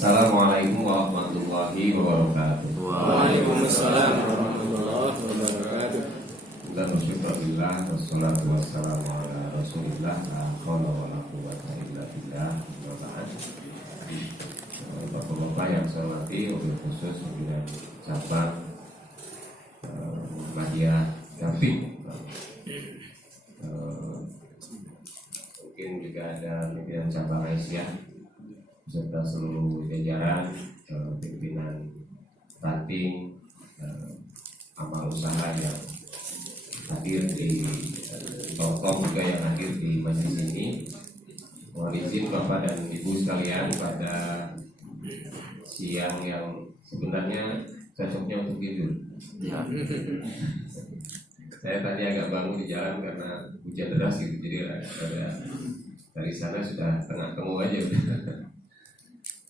Assalamualaikum warahmatullahi wabarakatuh. Waalaikumsalam warahmatullahi wabarakatuh. Dan Alhamdulillah wassalatu wassalamu ala Rasulillah la haula wala quwwata illa billah. Bapak-bapak yang saya hormati, wabil khusus pimpinan cabang Muhammadiyah Gaping. Mungkin juga ada pimpinan cabang Aisyah beserta seluruh jajaran pimpinan ranting amal usaha yang hadir di tokoh juga yang hadir di majelis ini. Mohon izin Bapak dan Ibu sekalian, pada siang yang sebenarnya cocoknya untuk tidur. Saya tadi agak bangun di jalan karena hujan deras gitu, jadi dari sana sudah tengah temu aja udah.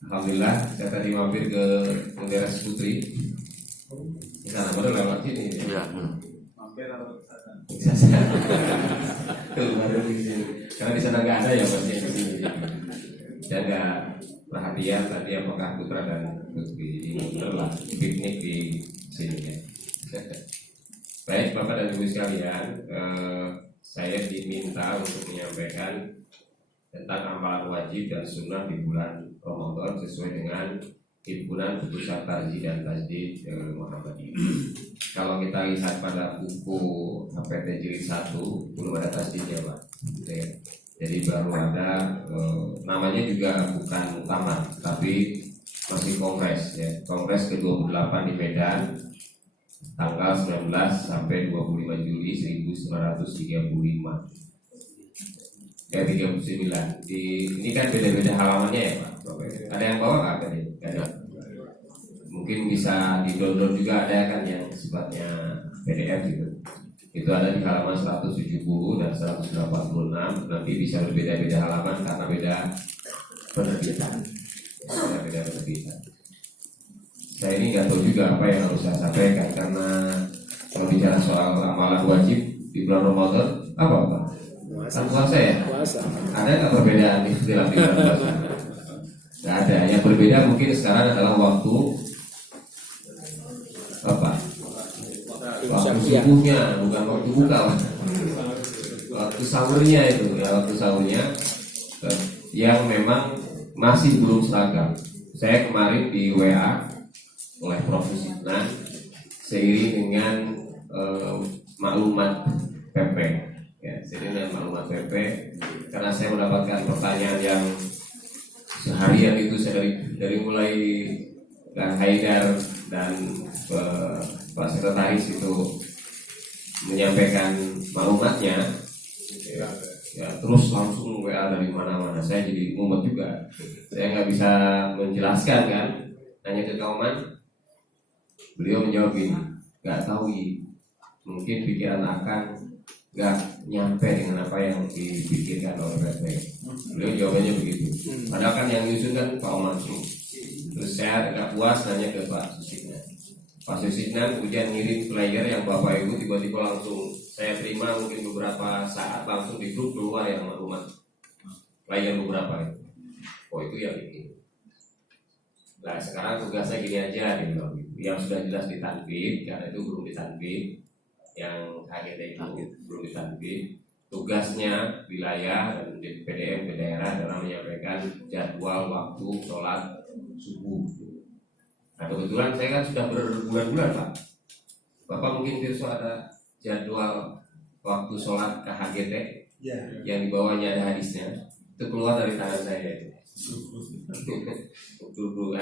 Alhamdulillah, saya tadi mampir ke Mutiara Putri. Di sana baru lewat sini. Ya. Mampir atau ke sana? Baru di sini. Karena di sana nggak ada ya pasti di sini. Jaga perhatian tadi apakah putra dan putri ini adalah piknik di sini ya. Baik Bapak dan Ibu sekalian, saya diminta untuk menyampaikan tentang amalan wajib dan sunnah di bulan Ramadan sesuai dengan himpunan putusan tarjih dan tajdid Muhammadiyah. Kalau kita lihat pada buku HPT jilid 1 belum ada tajdidnya Pak. Jadi baru ada namanya juga bukan muktamar tapi masih kongres ya. Kongres ke-28 di Medan tanggal 19 sampai 25 Juli 1935. 39. Ini kan beda-beda halamannya ya Pak. Ada yang bawa nggak tadi? Ada. Mungkin bisa di-download juga, ada kan yang sifatnya PDF gitu. Itu ada di halaman 170 dan 186. Nanti bisa berbeda-beda halaman karena beda penerbitan. Beda penerbitan. Saya ini nggak tahu juga apa yang harus saya sampaikan karena kalau bicara soal amalan wajib di bulan Ramadan apa Pak? Kan puasa ya? Puasa. Ada nggak perbedaan di dalam puasa? Nggak ada. Yang berbeda mungkin sekarang adalah waktu apa? Waktu subuhnya, bukan waktu buka. Waktu sahurnya itu ya, waktu sahurnya yang memang masih belum seragam. Saya kemarin di WA oleh Prof. Susidna seiring dengan maklumat PP. Ya, seiring dengan maklumat PP, karena saya mendapatkan pertanyaan yang seharian itu saya dari mulai Kang Haidar dan Pak Sekretaris itu menyampaikan maklumatnya, ya terus langsung WA dari mana-mana. Saya jadi mumet juga. Saya nggak bisa menjelaskan kan, nanya ke Kauman, beliau menjawab ini, nggak tahu ini, mungkin pikiran akan nggak nyampe dengan apa yang dipikirkan oleh PP. Beliau jawabannya begitu. Padahal kan yang nyusun kan Pak Omar. Terus saya agak puas nanya ke Pak Susidna. Pak Susidna kemudian ngirim flyer yang Bapak Ibu tiba-tiba langsung saya terima, mungkin beberapa saat langsung di grup keluar yang maklumat flyer beberapa itu. Oh itu yang ini. Nah sekarang tugasnya gini aja nih, yang sudah jelas ditanbih karena itu belum ditanbih. Yang HGT itu belum ditanbih. Tugasnya wilayah dan PDM ke daerah adalah menyampaikan jadwal waktu sholat subuh. Nah kebetulan saya kan sudah berbulan-bulan Pak. Bapak mungkin besok ada jadwal waktu sholat KHGT yang di bawahnya ada hadisnya. Itu keluar dari tangan saya. Dulu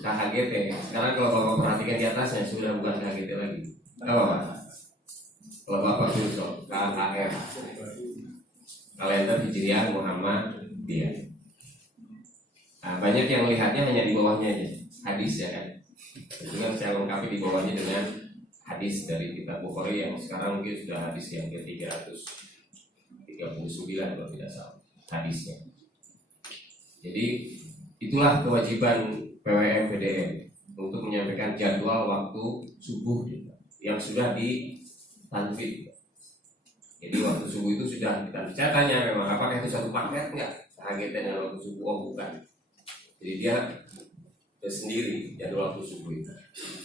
KHGT. Sekarang kalau Bapak perhatikan di atasnya sudah bukan KHGT lagi. Apa Pak? Kalau Bapak besok KHR, kalender Hijriah Muhammadiyah. Nah, banyak yang melihatnya hanya di bawahnya aja, hadis ya kan. Dengan saya lengkapi di bawahnya dengan hadis dari kitab Bukhari yang sekarang mungkin sudah hadis yang ke-339 kalau tidak salah hadisnya. Jadi itulah kewajiban PWM PDM untuk menyampaikan jadwal waktu subuh yang sudah ditanbih. Jadi waktu subuh itu sudah ditanbih. Saya tanya memang apakah itu satu paket enggak? Kaget dengan waktu subuh, oh bukan. Jadi dia sendiri jadwal waktu subuh itu.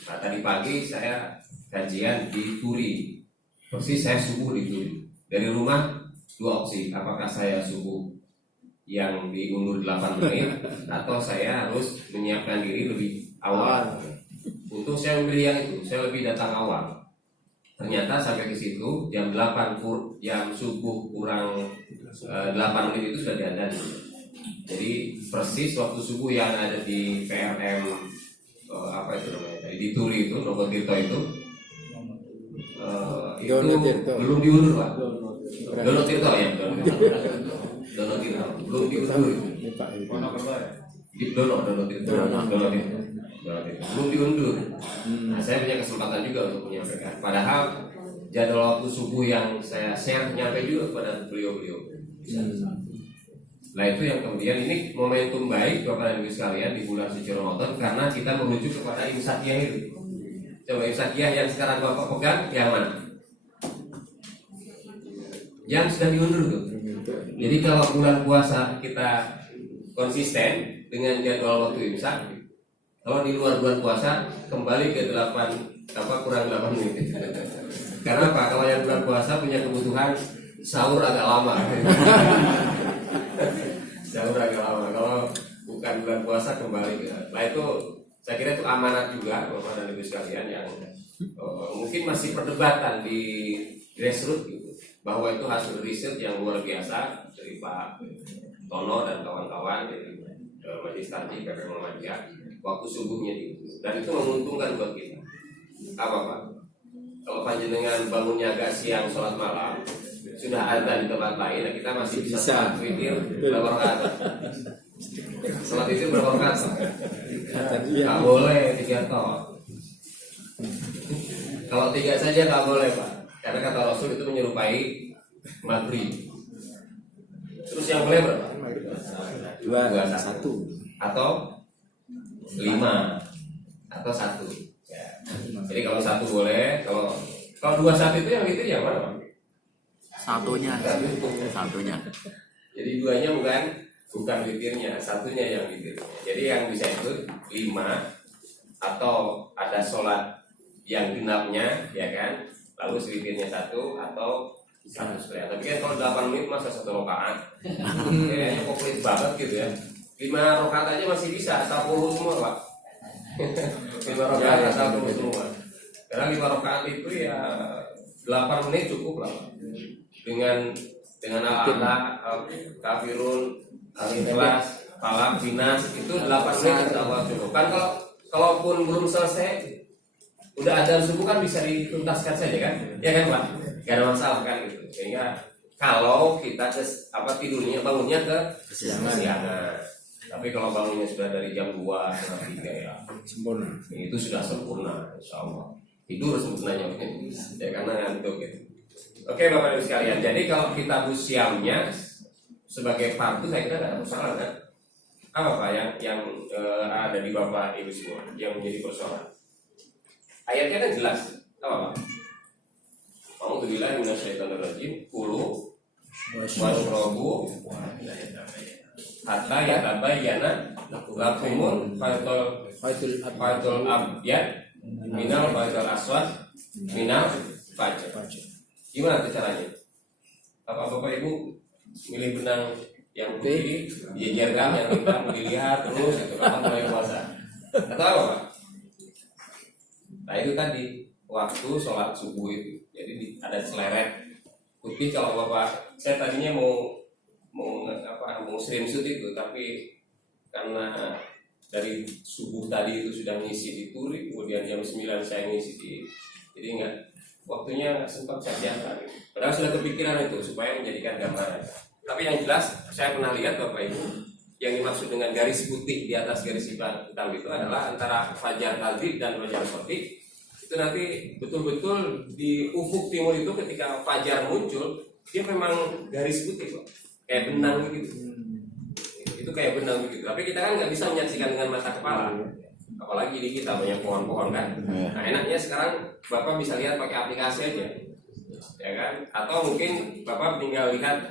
Nah tadi pagi saya kajian di Turi, persis saya subuh di Turi. Dari rumah dua opsi, apakah saya subuh yang diundur 8 menit atau saya harus menyiapkan diri lebih awal. Untuk saya memilih yang itu, saya lebih datang awal. Ternyata sampai ke situ jam 8 jam subuh kurang 8 menit itu sudah diadzan. Jadi persis waktu subuh yang ada di PRM apa itu namanya di Turi itu Nogotirto itu belum diundur Pak. Donotirto ya, Donotirto belum diundur. Di Donotirto belum diundur. Nah, saya punya kesempatan juga untuk menyampaikan. Padahal jadwal waktu subuh yang saya share nyampe juga kepada beliau-beliau. Nah itu yang kemudian ini momentum baik Bapak dan Ibu sekalian di bulan suci Ramadan karena kita merujuk kepada imsakiyah itu. Coba imsakiyah yang sekarang Bapak pegang yang mana? Yang sudah diundur tuh. Jadi kalau bulan puasa kita konsisten dengan jadwal waktu imsak, kalau di luar bulan puasa kembali ke 8 kurang 8 menit. Karena apa? Kalau yang bulan puasa punya kebutuhan sahur agak lama. Sahur agak lama. Kalau bukan bulan puasa kembali ke. Nah itu saya kira itu amanat juga Bapak dan Ibu sekalian yang mungkin masih perdebatan di grassroots gitu, bahwa itu hasil riset yang luar biasa dari Pak Tono dan kawan-kawan dari Majelis Tarjih PP Muhammadiyah waktu subuhnya itu, dan itu menguntungkan buat kita. Apa Pak? Kalau panjenengan bangunnya agak siang sholat malam, sudah ada di tempat lain, nah kita masih bisa sholat witir berapa rakaat? Sholat witir berapa rakaat? Nggak boleh 3 tok. Kalau 3 saja nggak boleh Pak, karena kata Rasul itu menyerupai maghrib. Terus yang boleh berapa? 2, 1 atau 5 atau 1 ya. Jadi kalau 1 boleh, kalau 2 1 itu yang itu yang mana Pak? Satunya. Jadi 2-nya bukan witirnya, 1-nya yang witir. Jadi yang bisa itu 5 atau ada sholat yang genapnya ya kan, lalu witirnya 1 atau 1 sekalian. Tapi kan kalau 8 menit masa 1 rakaat kayaknya komplit banget gitu ya. 5 rakaat aja masih bisa, 10 semua Pak. 5 rakaat 10 semua. Karena 5 rakaat itu ya 8 menit cukup lah Pak. Dengan al-Alaq, kafirun, al-ikhlas, falaq, binas itu 8 menit insya Allah cukup. Kan kalaupun belum selesai udah ada subuh kan bisa dituntaskan saja kan? Ya kan Pak? Gak ada masalah kan gitu. Sehingga kalau kita bangunnya ke kesiangan. Tapi kalau bangunnya sudah dari jam 2 sampai 3 ya sempurna. Itu sudah sempurna insya Allah. Tidur sempurnanya ya karena ngantuk gitu. Oke Bapak Ibu sekalian, jadi kalau kita busiamnya sebagai fardu saya kira tidak ada masalah kan? Apa Pak yang ada di Bapak Ibu semua yang menjadi persoalan? Ayatnya kan jelas, apa Pak? A'udzubillahi minasyaitonirrajim. Kulu washrabu hatta yatabayyana lakumul khaytul abyad minal khaytul aswad minal fajr. Gimana tuh caranya? Bapak Ibu milih benang yang putih, dijajarkan, yang hitam dilihat terus gitu, kapan mulai puasa? Atau apa Pak? Nah itu tadi waktu sholat subuh itu, jadi ada seleret putih. Kalau Bapak, saya tadinya mau screenshot itu, tapi karena dari subuh tadi itu sudah ngisi di Turi, kemudian jam 9 saya ngisi jadi waktunya nggak sempat saya jangka. Padahal sudah kepikiran itu supaya menjadikan gambaran. Tapi yang jelas saya pernah lihat Bapak Ibu, yang dimaksud dengan garis putih di atas garis hitam itu adalah antara fajar tajdid dan fajar shadiq. Itu nanti betul-betul di ufuk timur itu ketika fajar muncul, dia memang garis putih Pak, kayak benang gitu. Itu kayak benang gitu. Tapi kita kan nggak bisa menyaksikan dengan mata kepala. Apalagi di kita banyak pohon-pohon kan. Nah enaknya sekarang Bapak bisa lihat pakai aplikasi aja, ya kan? Atau mungkin Bapak tinggal lihat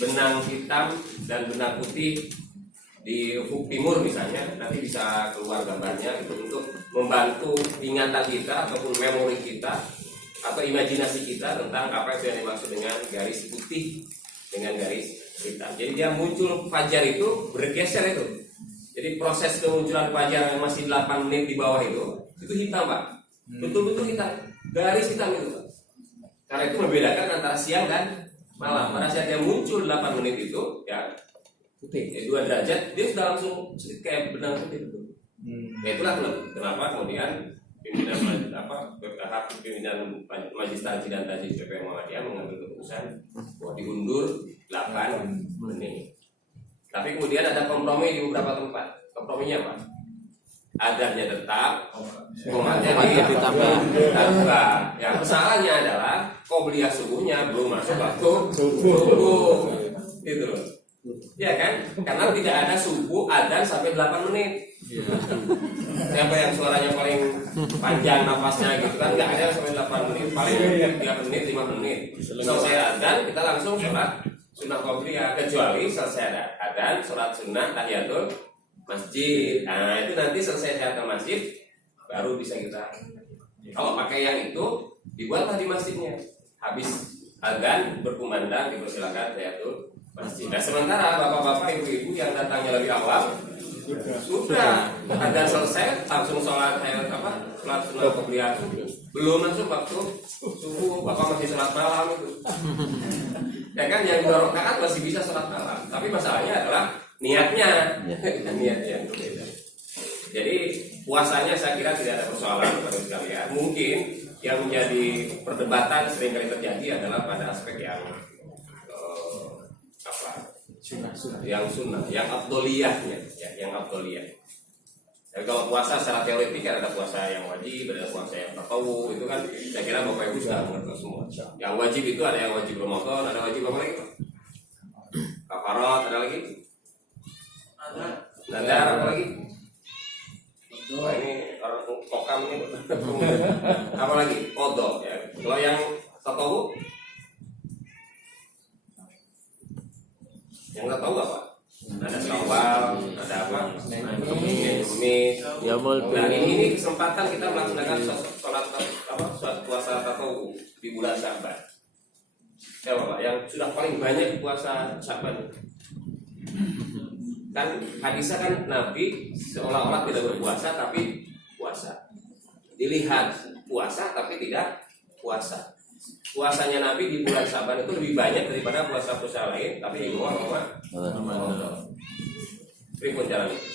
benang hitam dan benang putih di ufuk timur misalnya, nanti bisa keluar gambarnya itu untuk membantu ingatan kita ataupun memori kita atau imajinasi kita tentang apa yang dimaksud dengan garis putih dengan garis hitam. Jadi dia muncul fajar itu bergeser itu. Jadi proses kemunculan fajar yang masih 8 menit di bawah itu hitam Pak. Betul-betul hitam, garis hitam itu Pak. Karena itu membedakan antara siang dan malam. Pada saat dia muncul 8 menit itu ya putih, 2 derajat, dia sudah langsung kayak benang putih itu. Nah, itulah kenapa kemudian pimpinan Majelis Tahqiq dan Tajwid PP Muhammadiyah mengambil keputusan bahwa diundur 8 menit. Tapi kemudian ada kompromi di beberapa tempat. Komprominya apa? Adanya tetap, komatnya ditambah. Yang masalahnya adalah qobliyah subuhnya belum masuk waktu subuh. Gitu loh. Ya kan? Karena tidak ada subuh adzan sampai 8 menit. Siapa yang suaranya paling panjang nafasnya gitu kan? Nggak ada sampai 8 menit. Paling 3 menit, 5 menit. Selesai adzan kita langsung sholat sunnah qobliyah, kecuali selesai ada adzan, sholat sunnah tahiyatul masjid. Nah itu nanti selesai tahiyatul masjid baru bisa kita. Kalau pakai yang itu dibuatlah di masjidnya. Habis adzan berkumandang dipersilakan tahiyatul masjid. Nah sementara bapak-bapak ibu-ibu yang datangnya lebih awal sudah ada selesai langsung sholat sholat sunnah qobliyah belum masuk waktu subuh, bapak masih sholat malam itu. Ya kan yang 2 rakaat masih bisa sholat malam, tapi masalahnya adalah niatnya. Niatnya itu beda. Jadi puasanya saya kira tidak ada persoalan pada sekalian. Mungkin yang menjadi perdebatan seringkali terjadi adalah pada aspek yang yang sunnah, yang afdoliyahnya, ya, yang afdoliyah. Jadi kalau puasa secara teoretik kan ada puasa yang wajib, ada puasa yang tatawwu, itu kan saya kira Bapak Ibu sudah mengerti semua. Yang wajib itu ada yang wajib Ramadan, ada wajib apa lagi Pak? Kafarat, ada lagi? Nadar apa lagi? Wah ini orang kokam ini. Apa lagi? Qadha ya. Kalau yang tatawwu yang nggak tahu apa? Ada Syawal, ada apa? Kemis. Dan ini kesempatan kita melaksanakan sholat puasa tatawwu di bulan Sya'ban. Ya Bapak, yang sudah paling banyak puasa Sya'ban. Kan hadisnya kan Nabi seolah-olah tidak berpuasa tapi puasa. Dilihat puasa tapi tidak puasa. Puasanya Nabi di bulan Sya'ban itu lebih banyak daripada puasa-puasa lain, tapi di luar Ramadan. Pripun jalan itu?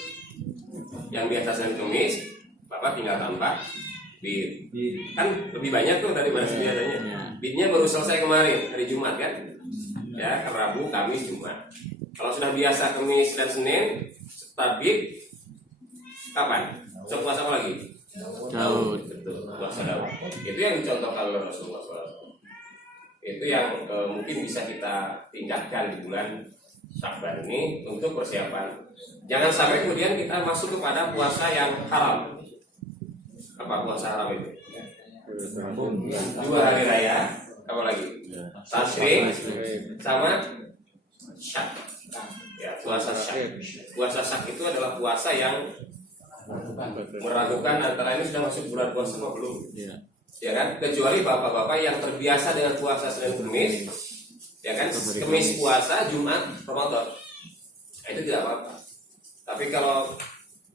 Yang biasa Senin Kamis, Bapak tinggal tambah bid. Kan lebih banyak tuh daripada biasanya. Bidnya baru selesai kemarin, hari Jumat kan? Ya, Rabu, Kamis, Jumat. Kalau sudah biasa Kamis dan Senin, start bid kapan? Puasa apa lagi? Daud. Betul, puasa Daud. Itu yang dicontohkan oleh Rasulullah SAW. Itu yang mungkin bisa kita tingkatkan di bulan Sya'ban ini untuk persiapan. Jangan sampai kemudian kita masuk kepada puasa yang haram. Apa puasa haram itu? 2 hari raya, apa lagi? Tasyrik sama Syak. Ya, puasa Syak. Puasa Syak itu adalah puasa yang meragukan antara ini sudah masuk bulan puasa atau belum. Ya kan, kecuali bapak-bapak yang terbiasa dengan puasa Senin Kamis, ya kan, Kamis puasa, Jumat Ramadan, nah, itu tidak apa-apa. Tapi kalau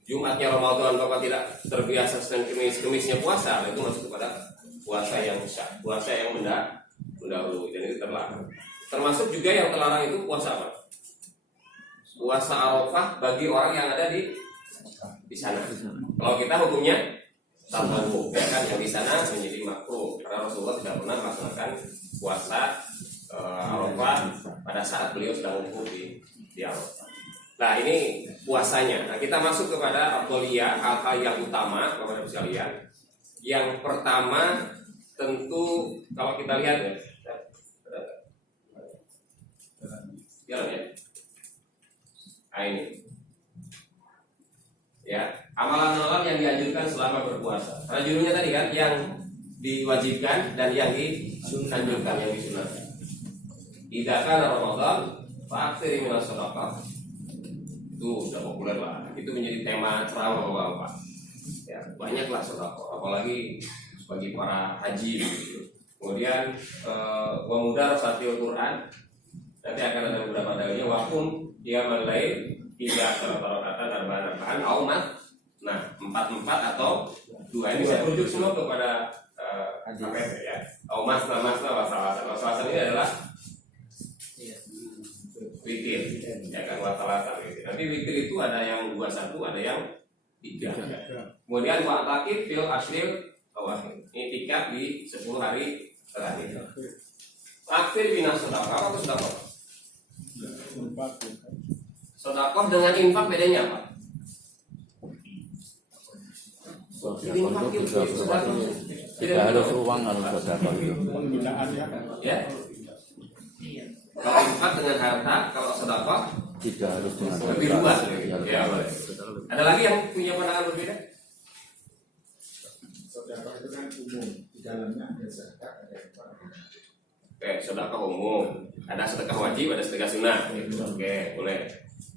Jumatnya Ramadan bapak tidak terbiasa Senin Kamis, Kamisnya puasa, itu masuk kepada puasa yang syak, puasa yang mendahului, dan itu terlarang. Termasuk juga yang terlarang itu puasa apa? Puasa Arafah bagi orang yang ada di sana. Kalau kita hukumnya tatawwu, ya kan, yang di sana menjadi makruh karena Rasulullah tidak pernah melaksanakan puasa Arafah pada saat beliau sedang wukuf di Arafah. Nah ini puasanya. Nah kita masuk kepada afdholiyah, hal-hal yang utama Bapak-Ibu sekalian. Yang pertama tentu kalau kita lihat ya, jalan ya. Nah ini ya, amalan-amalan yang dianjurkan selama berpuasa. Karena judulnya tadi kan yang diwajibkan dan yang disunahkan, yang disunahkan. Idza kana Ramadan fa'aktsir minas shadaqah. Itu sudah populer lah. Itu menjadi tema ceramah Bapak. Ya, banyaklah sedekah, apalagi bagi para haji gitu. Kemudian pemuda Rasatil Quran, nanti akan ada beberapa dalilnya. Walaupun dia mulai tidak terkata dan bahan aumat. Nah, 4 atau 2 ini saya rujuk semua kepada KPP ya. Aumat, wasalasan ini adalah witir, ya kan wasalasan. Nanti witir itu ada yang 21, ada yang 3. Kemudian wa'takid fil ashril awakhir. Ini tiga di 10 hari terakhir. Akhir bina sedekah, apa itu sedekah? Sedekah dengan infak bedanya apa? Infak itu sedekah. Tidak harus uang, harus sedekah itu. Ya. Kalau infak dengan harta, kalau sedekah Tidak harus dengan lebih luas. Ya, boleh. Ada lagi yang punya pandangan berbeda? Sedekah itu kan umum, di dalamnya ada zakat, ada infak. Oke, sedekah umum. Ada sedekah wajib, ada sedekah sunnah. Oke, boleh.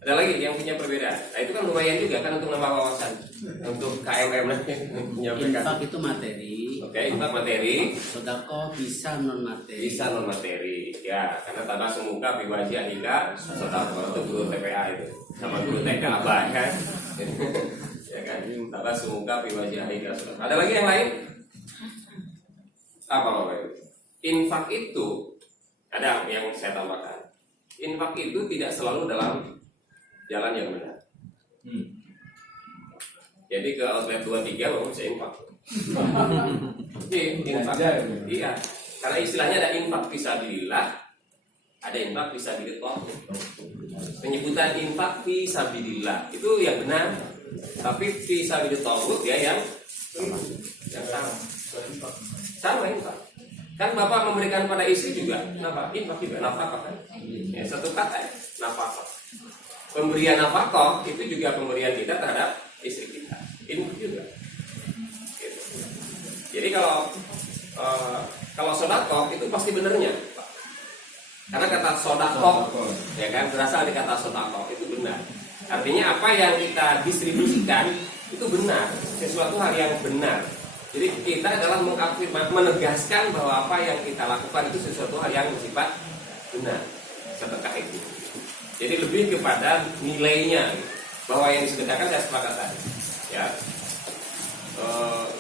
Ada lagi yang punya perbedaan. Nah, itu kan lumayan juga kan untuk nambah wawasan. Untuk KMM nanti menyampaikan. Infak itu materi. Oke, infak materi. Sedekah bisa non materi. Bisa non materi. Ya, karena tanda semuka biwaji ahika sedekah itu guru TPA itu. Sama guru TK Abah kan. Ya kan, tanda semuka biwaji ahika sedekah. Ada lagi yang lain? Apa Bapak Ibu? Infak itu ada yang saya tambahkan. Infak itu tidak selalu dalam jalan yang benar. Jadi ke outlet 23 baru bisa infak. Infak. Iya. Karena istilahnya ada infak fisabilillah, ada infak fisabilillah. Penyebutan infak fisabilillah itu yang benar. Tapi fisabilillah ya yang salah. Sama infak. Kan Bapak memberikan pada istri juga, kenapa? Infak juga, nafkah kan? Ya, satu kata ya, nafkah. Pemberian nafkah itu juga pemberian kita terhadap istri kita. Infak juga. Gitu. Jadi kalau sedekah itu pasti benernya, Pak. Karena kata sedekah, ya kan, berasal dari kata sedekah itu benar. Artinya apa yang kita distribusikan itu benar, sesuatu hal yang benar. Jadi kita adalah menegaskan bahwa apa yang kita lakukan itu sesuatu hal yang bersifat benar, sedekah itu. Jadi lebih kepada nilainya, bahwa yang disedekahkan saya sepakat tadi. Ya,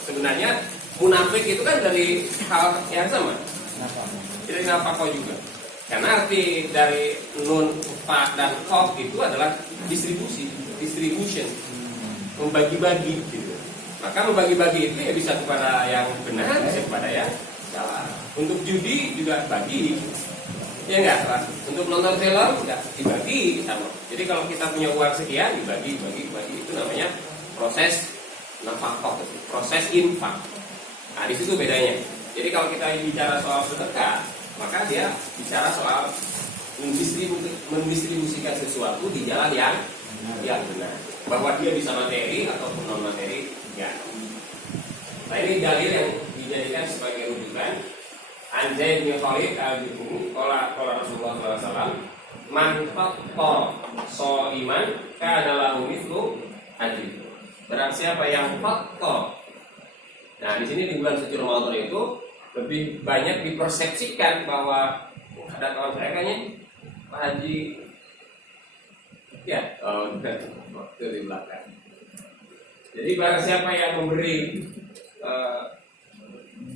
sebenarnya munafik itu kan dari hal yang sama, dari nafkah juga. Karena arti dari nun, fa dan kof itu adalah distribution, membagi-bagi gitu. Maka membagi-bagi itu ya bisa kepada yang benar, bisa kepada yang salah. Untuk judi juga bagi, ya enggak lah. Untuk nonton film enggak dibagi sama. Jadi kalau kita punya uang sekian dibagi. Itu namanya proses nafkah, proses infak. Nah di situ bedanya. Jadi kalau kita bicara soal sedekah, maka dia bicara soal mendistribusikan sesuatu di jalan yang benar. Bahwa dia bisa materi ataupun non materi, ya. Nah ini dalil yang dijadikan sebagai rujukan. Anjay bin Khalid al-Juhani, qala Rasulullah SAW, man fattara shaiman kana lahu mithlu ajri. Barang siapa yang fattara. Nah di sini di bulan suci Ramadan itu lebih banyak dipersepsikan bahwa ada kawan saya kayaknya Pak Haji, ya, waktu di belakang. Jadi barang siapa yang memberi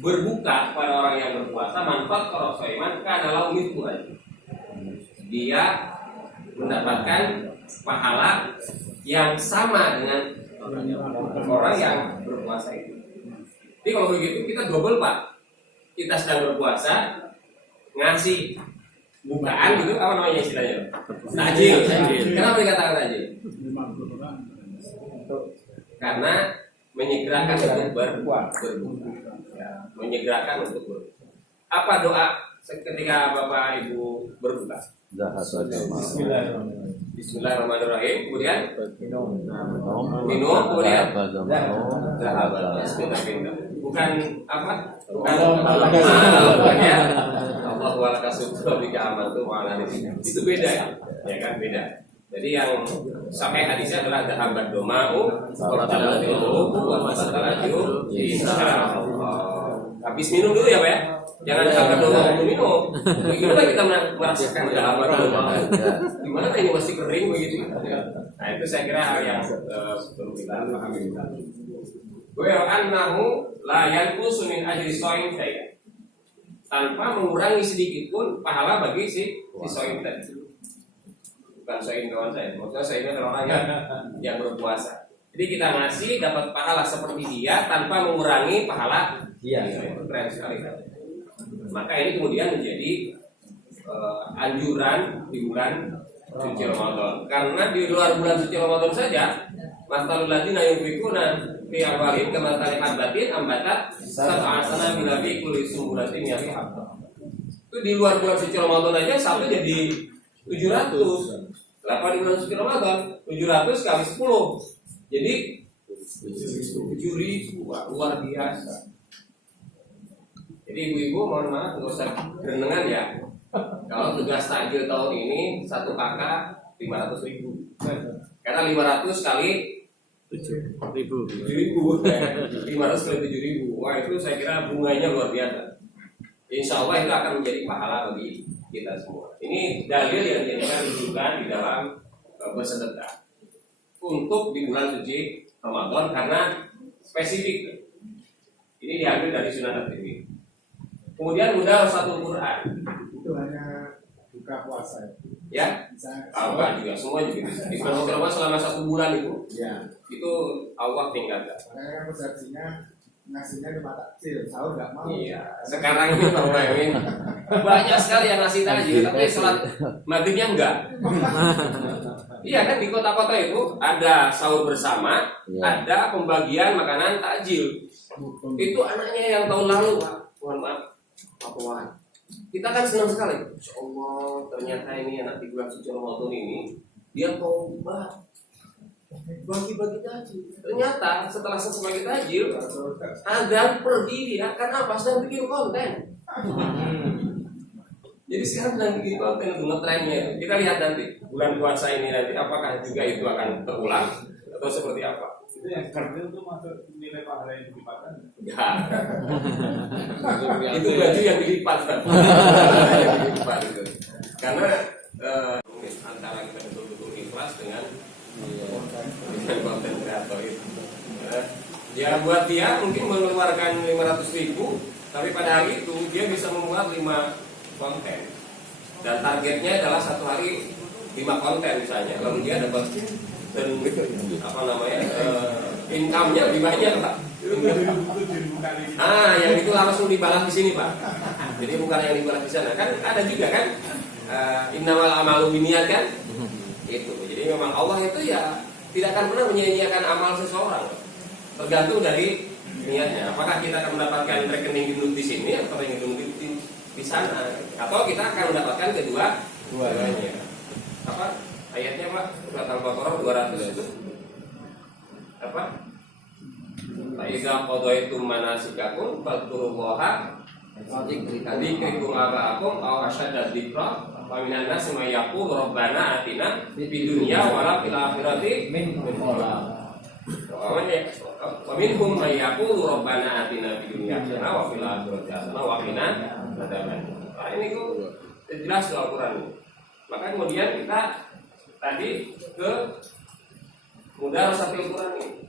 berbuka pada orang yang berpuasa, manfaat kalau soiman karena lau itu aja. Dia mendapatkan pahala yang sama dengan orang yang berpuasa itu. Jadi kalau begitu kita double Pak. Kita sedang berpuasa, ngasih bukaan gitu, apa namanya istilahnya? Tajil. Kenapa dikatakan tajil? Karena menyegerakan untuk berbuka. Ya, menyegerakan untuk berbuka. Apa doa ketika Bapak Ibu berbuka? Bismillahirrahmanirrahim. Kemudian minum, kemudian bukan apa? Bukan ya. Allah walakasubro bika amantu wa ala itu beda ya kan beda. Jadi yang sampai hadisnya adalah dahabat doma'u wa talatil qulubu wa masalatu insyaallah. Habis minum dulu ya Pak ya. Jangan dahabat doma'u minum. Gimana kita merasakan dahabat doma'u? Gimana ini masih kering begitu? Nah itu saya kira hal yang perlu kita pahami. Wa annahu la yanqusu min ajri shaim syai'an. Tanpa mengurangi sedikit pun pahala bagi si shaim tadi. Bukan shaim kawan saya, maksudnya shaim adalah orang yang berpuasa. Jadi kita ngasih dapat pahala seperti dia tanpa mengurangi pahala dia. Itu keren sekali kan. Maka ini kemudian menjadi anjuran di bulan suci Ramadan. Karena di luar bulan suci Ramadan saja, masalul ladzina yunfiquna fi amwalihim kamathali habbatin ambatat sab'a sanabila nabi kulli sumbulatin mi'ati habba. Itu di luar bulan suci Ramadan aja satu jadi 700. Berapa di bulan suci Ramadan? 700 kali 10. Jadi 7.000. Wah, luar biasa. Jadi ibu-ibu mohon maaf nggak usah berenengan ya. Kalau tugas takjil tahun ini satu kakak 500.000. Karena 500 kali 7.000, 500 kali 7.000. Wah itu saya kira bunganya luar biasa. Insya Allah itu akan menjadi pahala bagi kita semua. Ini dalil yang dijadikan rujukan di dalam bersedekah untuk di bulan suci Ramadan karena spesifik. Ini diambil dari Sunan At-Tirmidzi. Kemudian mudah satu Quran. Itu hanya buka puasa Ya, bisa Allah juga semua juga bisa. Di bulan Ramadan selama 1 bulan ya. itu Allah tinggalkan. Makanya kan persepsinya ngasihnya cuma takjil, sahur nggak mau. Iya, sekarang ini Pak Muhammad banyak sekali yang ngasih takjil, tapi sholat maghribnya enggak. Iya kan di kota-kota itu ada sahur bersama, ada pembagian makanan takjil. Itu anaknya yang tahun lalu, Pak. Mohon maaf, Pak Wan. Kita kan senang sekali. Insya Allah ternyata ini anak di bulan suci Ramadan ini dia taubat bagi-bagi takjil. Ternyata setelah selesai bagi takjil, ada pergi dia karena apa? Sedang bikin konten. Jadi sekarang sedang bikin konten untuk ngetrennya. Kita lihat nanti bulan puasa ini nanti apakah juga itu akan terulang atau seperti apa? Itu yang kerdil itu masuk nilai pahala yang dilipatkan. Ya. Itu baju yang dilipat kan. Yang dilipat itu. Karena antara kita betul-betul ikhlas dengan konten kreator itu. Ya buat dia mungkin mengeluarkan 500.000, tapi pada hari itu dia bisa membuat 5 konten. Dan targetnya adalah satu hari 5 konten misalnya. Lalu dia dapat dan apa namanya income-nya lebih banyak Pak. Yang itu langsung dibalas di sini Pak. Jadi bukan yang dibalas di sana. Kan ada juga kan innamal amalu binniyat kan? Itu. Jadi memang Allah itu ya tidak akan pernah menyia-nyiakan amal seseorang. Tergantung dari niatnya. Apakah kita akan mendapatkan rekening gendut di sini atau rekening gendut di sana? Atau kita akan mendapatkan keduanya. Apa? Ayatnya Pak, surat Al-Baqarah 200 itu. Apa? Faiza qadaitum manasikakum fadhkurullaha dzikrikum aba'akum aw asyadda dzikra wa minan nasi may yaqulu rabbana atina fid dunya wa fil akhirati wa minhum may yaqulu rabbana atina fid dunya hasanah wa fil akhirati hasanah wa qina adzaban. Nah ini tuh jelas di Al-Qur'an. Maka kemudian kita tadi ke mudarsatil Quran ini.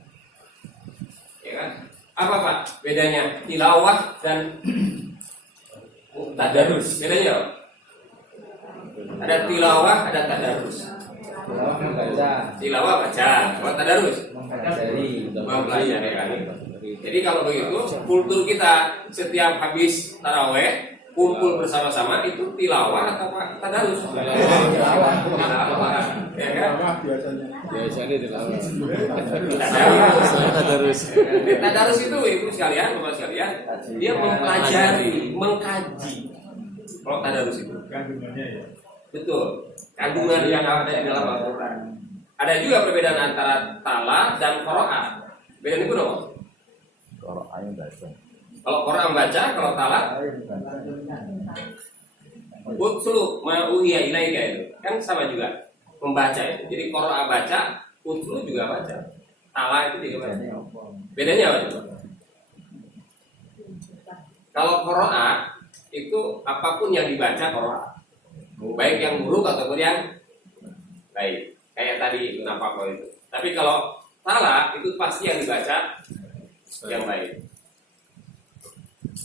Ya kan? Apa Pak bedanya tilawah dan tadarus? Bedanya apa? Ada tilawah, ada tadarus. Tilawah baca, kalau tadarus mempelajari kan. Jadi kalau begitu kultur kita setiap habis taraweh kumpul bersama-sama itu tilawah atau tadarus? Tilawah. Ya kan? Biasanya tilawah. Tadarus itu ibu sekalian, bapak sekalian, dia mempelajari, mengkaji. Kalau tadarus itu Kandungannya ya. betul, kandungan yang ada di dalam Al-Quran. Ada juga perbedaan antara tala dan qiraah. Bedanya itu dong. Qiraah baca. Kalau Quran baca, kalau tala utlu ma uhiya ilaika itu kan sama juga. membaca itu. Jadi qara'a baca, utlu juga baca. Tala itu juga baca. Bedanya apa itu? Kalau qara'a itu apapun yang dibaca qara'a. Baik yang buruk ataupun yang baik. Kayak tadi kenapa kok itu. Tapi kalau tala itu pasti yang dibaca yang baik.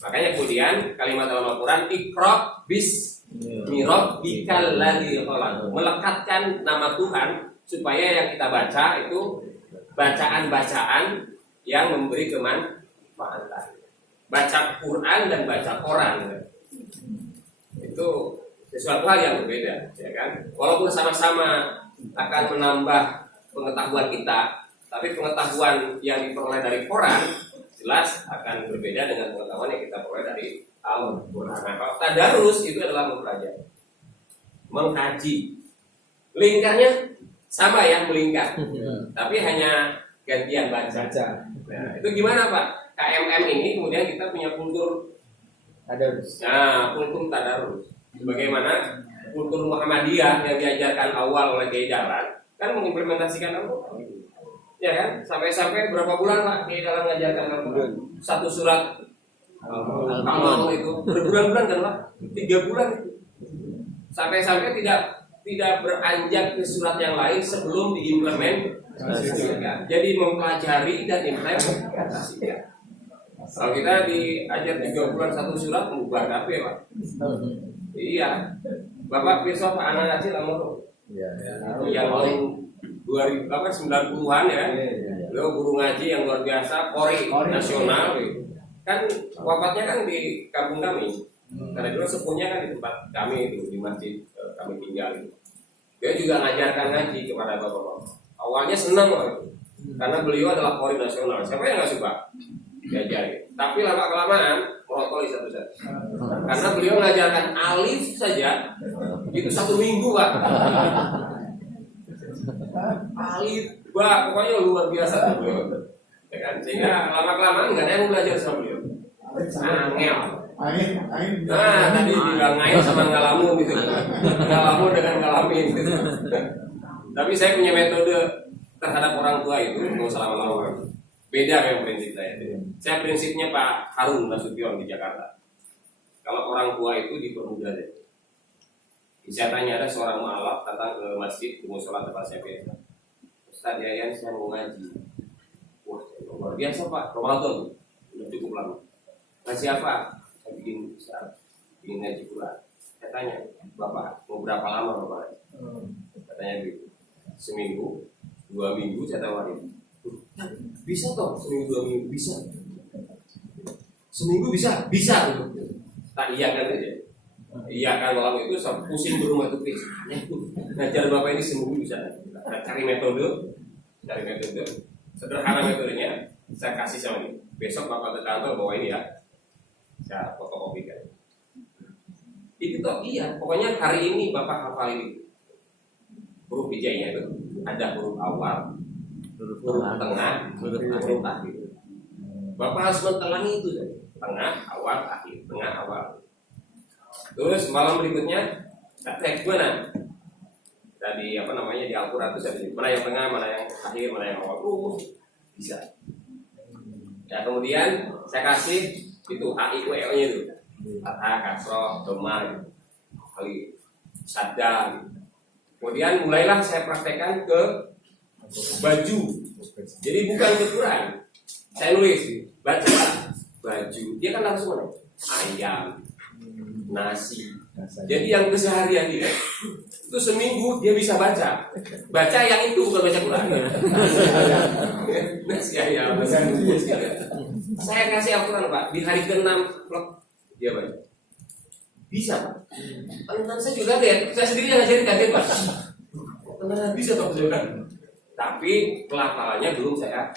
Makanya kemudian kalimat dalam Al-Quran Iqra bismi rabbikal ladzi khalaq, melekatkan nama Tuhan supaya yang kita baca itu bacaan-bacaan yang memberi kemanfaatan. Baca Quran dan baca Quran itu sesuatu hal yang berbeda, ya kan? Walaupun sama-sama akan menambah pengetahuan kita, tapi pengetahuan yang diperoleh dari Quran jelas akan berbeda dengan pengetahuan yang kita peroleh dari Al-Quran. Nah, kalau tadarus itu adalah mempelajari, mengkaji. Lingkarnya sama ya, melingkar, tapi hanya gantian baca. Nah, itu gimana Pak? KMM ini kemudian kita punya kultur tadarus. Nah, kultur tadarus. Bagaimana kultur Muhammadiyah yang diajarkan awal oleh Kiai Dahlan kan mengimplementasikan Al-Quran. Ya kan? Sampai berapa bulan Pak Kiai Dahlan mengajarkan Al-Quran? Satu surat Al-Qalam itu berbulan-bulan kan Pak? 3 bulan itu. Sampai tidak beranjak ke surat yang lain sebelum diimplementasikan. Jadi mempelajari dan implementasikan. Kalau kita diajar 3 bulan satu surat mengubah HP Pak. Iya. Bapak besok Pak anak kecil Amor. Iya. Yang tahun 90-an ya. Beliau guru ngaji yang luar biasa, Qori nasional gitu. Kan wafatnya kan di kampung kami. Karena dulu sepuhnya kan di tempat kami itu, di masjid kami tinggal itu. Dia juga ngajarkan ngaji kepada bapak-bapak. Awalnya senang loh itu. Karena beliau adalah Qori nasional. Siapa yang nggak suka diajari? Tapi lama-kelamaan merotoli satu-satu. Karena beliau mengajarkan alif saja itu 1 minggu Pak. Alif, Pak, pokoknya luar biasa beliau. Ya kan? Sehingga lama-kelamaan nggak ada yang belajar sama beliau. Angel. Nah, tadi bilang ngain sama ngalamun gitu. Ngalamun dengan ngalamin gitu. Tapi saya punya metode terhadap orang tua itu mau selama-lama. Beda yang prinsip saya. Saya prinsipnya Pak Harun Nasution di Jakarta. Kalau orang tua itu dipermudah deh. Saya tanya ada seorang mualaf datang ke masjid mau sholat tempat saya biasa. Ustaz Yayan saya mau ngaji. Wah, luar biasa Pak. Ramadan udah cukup lama. Ngaji apa? Saya bikin ngaji Quran. Saya tanya, Bapak mau berapa lama Bapak? Katanya gitu. Seminggu, 2 minggu saya tawarin. Bisa toh seminggu 2 minggu bisa. Seminggu bisa, bisa. Tak iya kan aja. Iya kan malam itu saya pusing di rumah itu ngajar Bapak ini seminggu bisa. Cari metode. Sederhana metodenya saya kasih sama ini. Besok Bapak ke kantor bawa ini ya. Saya fotokopikan. Itu toh iya. Pokoknya hari ini Bapak hafal ini. Huruf hijaiyah itu ada huruf awal, huruf tengah, huruf akhir. Bapak harus mentelangi itu saja. Tengah, awal, akhir. Tengah, awal. Terus malam berikutnya cek mana? Tadi apa namanya di Al-Quran itu saya mana yang tengah, mana yang akhir, mana yang awal. Bisa. Ya kemudian saya kasih itu A-I-U-E-O nya itu. Fathah, kasroh, dhamma, kali sadda. Kemudian mulailah saya praktekkan ke baju. Jadi bukan ke Quran. Saya nulis, baca baju. Dia kan langsung mana? Ayam, nasi. Jadi yang keseharian dia itu seminggu dia bisa baca. Baca yang itu bukan baca Quran. Nasi ayam. Saya kasih Al-Quran Pak di hari ke-6 dia baca. Bisa Pak. Teman saya juga lihat. Saya sendiri yang ngajarin kaget Pak. Teman bisa Pak juga. Tapi pelafalannya belum saya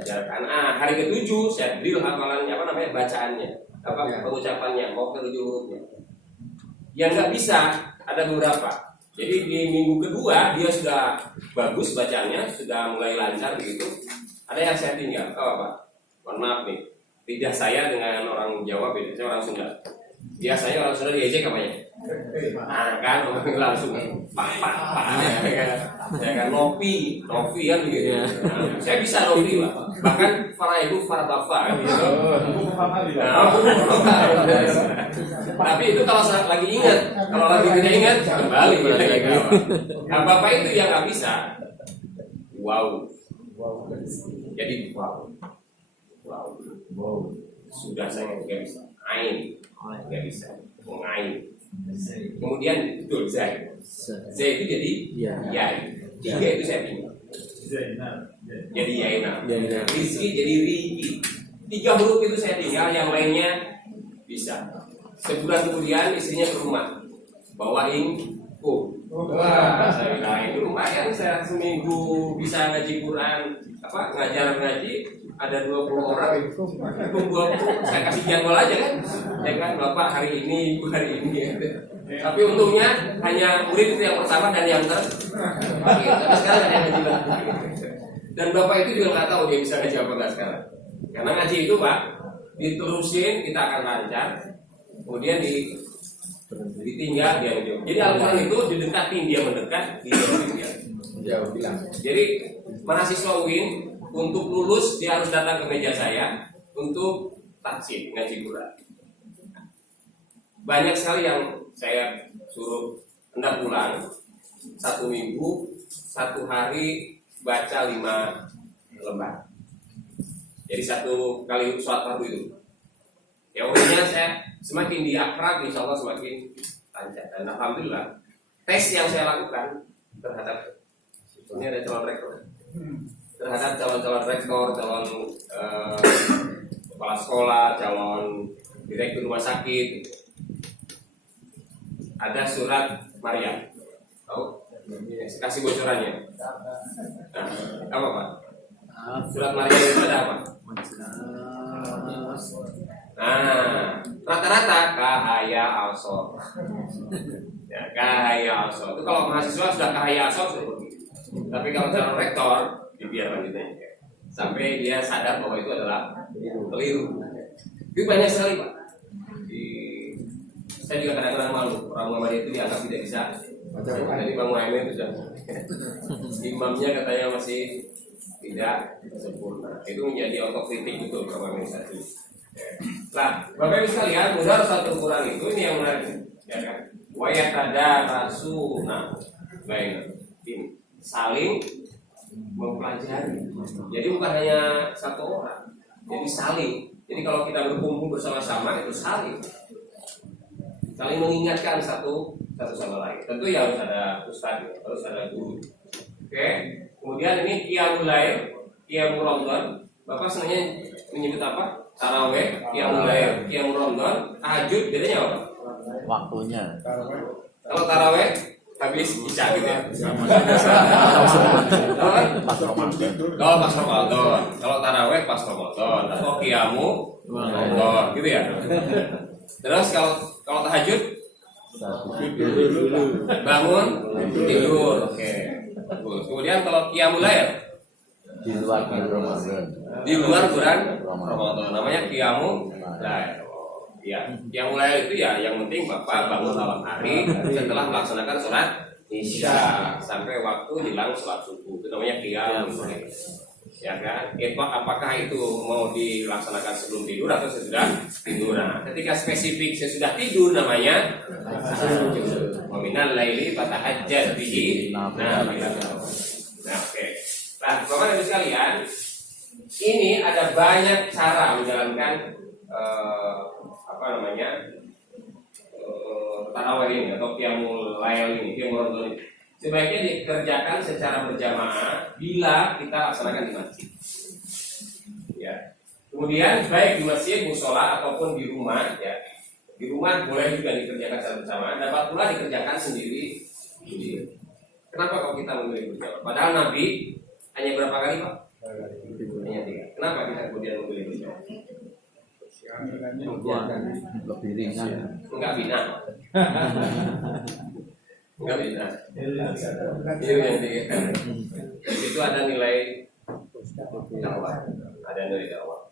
ajarkan. Hari ke-7 saya drill hafalannya apa namanya bacaannya, apa pengucapannya, mau ke 7 hurufnya. Yang nggak bisa ada beberapa. Jadi di minggu kedua dia sudah bagus bacaannya, sudah mulai lancar begitu. Ada yang saya tinggal. Oh Pak, mohon maaf nih. Lidah saya dengan orang Jawa beda, saya orang Sunda. Biasanya orang Sunda diejek apanya? Nah kan langsung pak ya kan Novi kan begitu. Nah, saya bisa Novi Pak. Bahkan para ibu para bapak kan gitu. Nah, tapi itu kalau saat lagi ingat, kalau lagi tidak ingat kembali gitu. Nah bapak itu yang nggak bisa. Wow. Jadi wow. Sudah saya nggak bisa. Ain nggak bisa. Mengain. Kemudian betul Zai itu jadi Yai. Tiga itu saya bingung. Jadi Yaina. Rizki jadi Riki. 3 huruf itu saya tinggal, yang lainnya bisa. Sebulan kemudian istrinya ke rumah bawain wah saya bilang itu lumayan, saya seminggu bisa ngaji Quran, ngajar ngaji. Ada 20 orang kumpul, saya kasih jadwal aja kan, ya kan bapak hari ini, ibu hari ini. Tapi untungnya hanya murid itu yang pertama dan yang terakhir. Tapi sekarang ada yang ngaji lagi. Dan bapak itu juga nggak tahu dia bisa ngaji apa nggak sekarang. Karena ngaji itu Pak diterusin kita akan lancar, kemudian ditinggal dia menjauh. Jadi Al-Quran itu didekatin dia mendekat, dia bilang. Jadi mahasiswa UIN untuk lulus dia harus datang ke meja saya untuk taksin ngaji Quran. Banyak sekali yang saya suruh hendak pulang 1 minggu 1 hari baca 5 lembar. Jadi 1 kali sholat fardu itu. Ya umumnya saya semakin diakrab, insya Allah semakin lancar. Dan alhamdulillah tes yang saya lakukan terhadap ini ada calon rektor. Terhadap calon-calon rektor, calon kepala sekolah, calon direktur rumah sakit, ada surat Maryam. Tahu? Kasih bocorannya. Nah, apa Pak? Surat Maryam itu ada apa? Nah, rata-rata kahaya also. Ya, kahaya also. Itu kalau mahasiswa sudah kahaya also sudah begitu. Tapi kalau calon rektor dibiarkan gitu ya. Sampai dia sadar bahwa itu adalah keliru. Itu banyak sekali Pak. Saya juga kadang-kadang malu. Orang Muhammadiyah itu dianggap tidak bisa. Jadi Bang Muhammad itu sudah imamnya katanya masih tidak sempurna. Itu menjadi otokritik betul Bang Muhammad tadi. Nah, Bapak Ibu sekalian, mudah satu Quran itu ini yang menarik, ya kan? Wa yatadarasuna baik. Ini saling mempelajari. Jadi bukan hanya 1 orang, jadi saling. Jadi kalau kita berkumpul bersama-sama itu saling mengingatkan satu sama lain. Tentu ya harus ada ustaz, harus ada guru. Oke. Kemudian ini qiyamul lail, qiyamul ramadan. Bapak senangnya menyebut apa? Tarawih, qiyamul lail, qiyamul ramadan, tahajud. Bedanya apa? Waktunya. Kalau tarawih habis isya gitu ya. Pas Ramadan. Kalau pas Ramadan, kalau tarawih pas Ramadan, atau qiyamul ramadan gitu ya. Terus kalau tahajud bangun tidur, oke. Bagus. Kemudian kalau qiyamul lail Di luar Ramadan. di luar bulan Ramadan namanya qiyamul lail. Ya, yang mulai itu ya yang penting Bapak bangun malam hari setelah melaksanakan sholat isya sampai waktu hilang sholat subuh, itu namanya qiyamul lail. Ya kan? Apakah itu mau dilaksanakan sebelum tidur atau sesudah tidur? Nah, ketika spesifik sesudah tidur namanya waminal laili fatahajjat bihi. Nah, oke. Nah, Bapak Ibu sekalian, ini ada banyak cara menjalankan tarawih ini atau qiyamul lail ini, qiyamul ramadan ini. Sebaiknya dikerjakan secara berjamaah bila kita laksanakan di masjid. Ya. Kemudian baik di masjid, musola ataupun di rumah, ya. Di rumah boleh juga dikerjakan secara berjamaah. Dapat pula dikerjakan sendiri. Kenapa kok kita memilih berjamaah? Padahal Nabi hanya berapa kali Pak? Hanya 3. Kenapa kita kemudian memilih berjamaah? Lebih ringan. Enggak bina. Enggak bina. Itu yang itu ada nilai dakwah, ada nilai dakwah,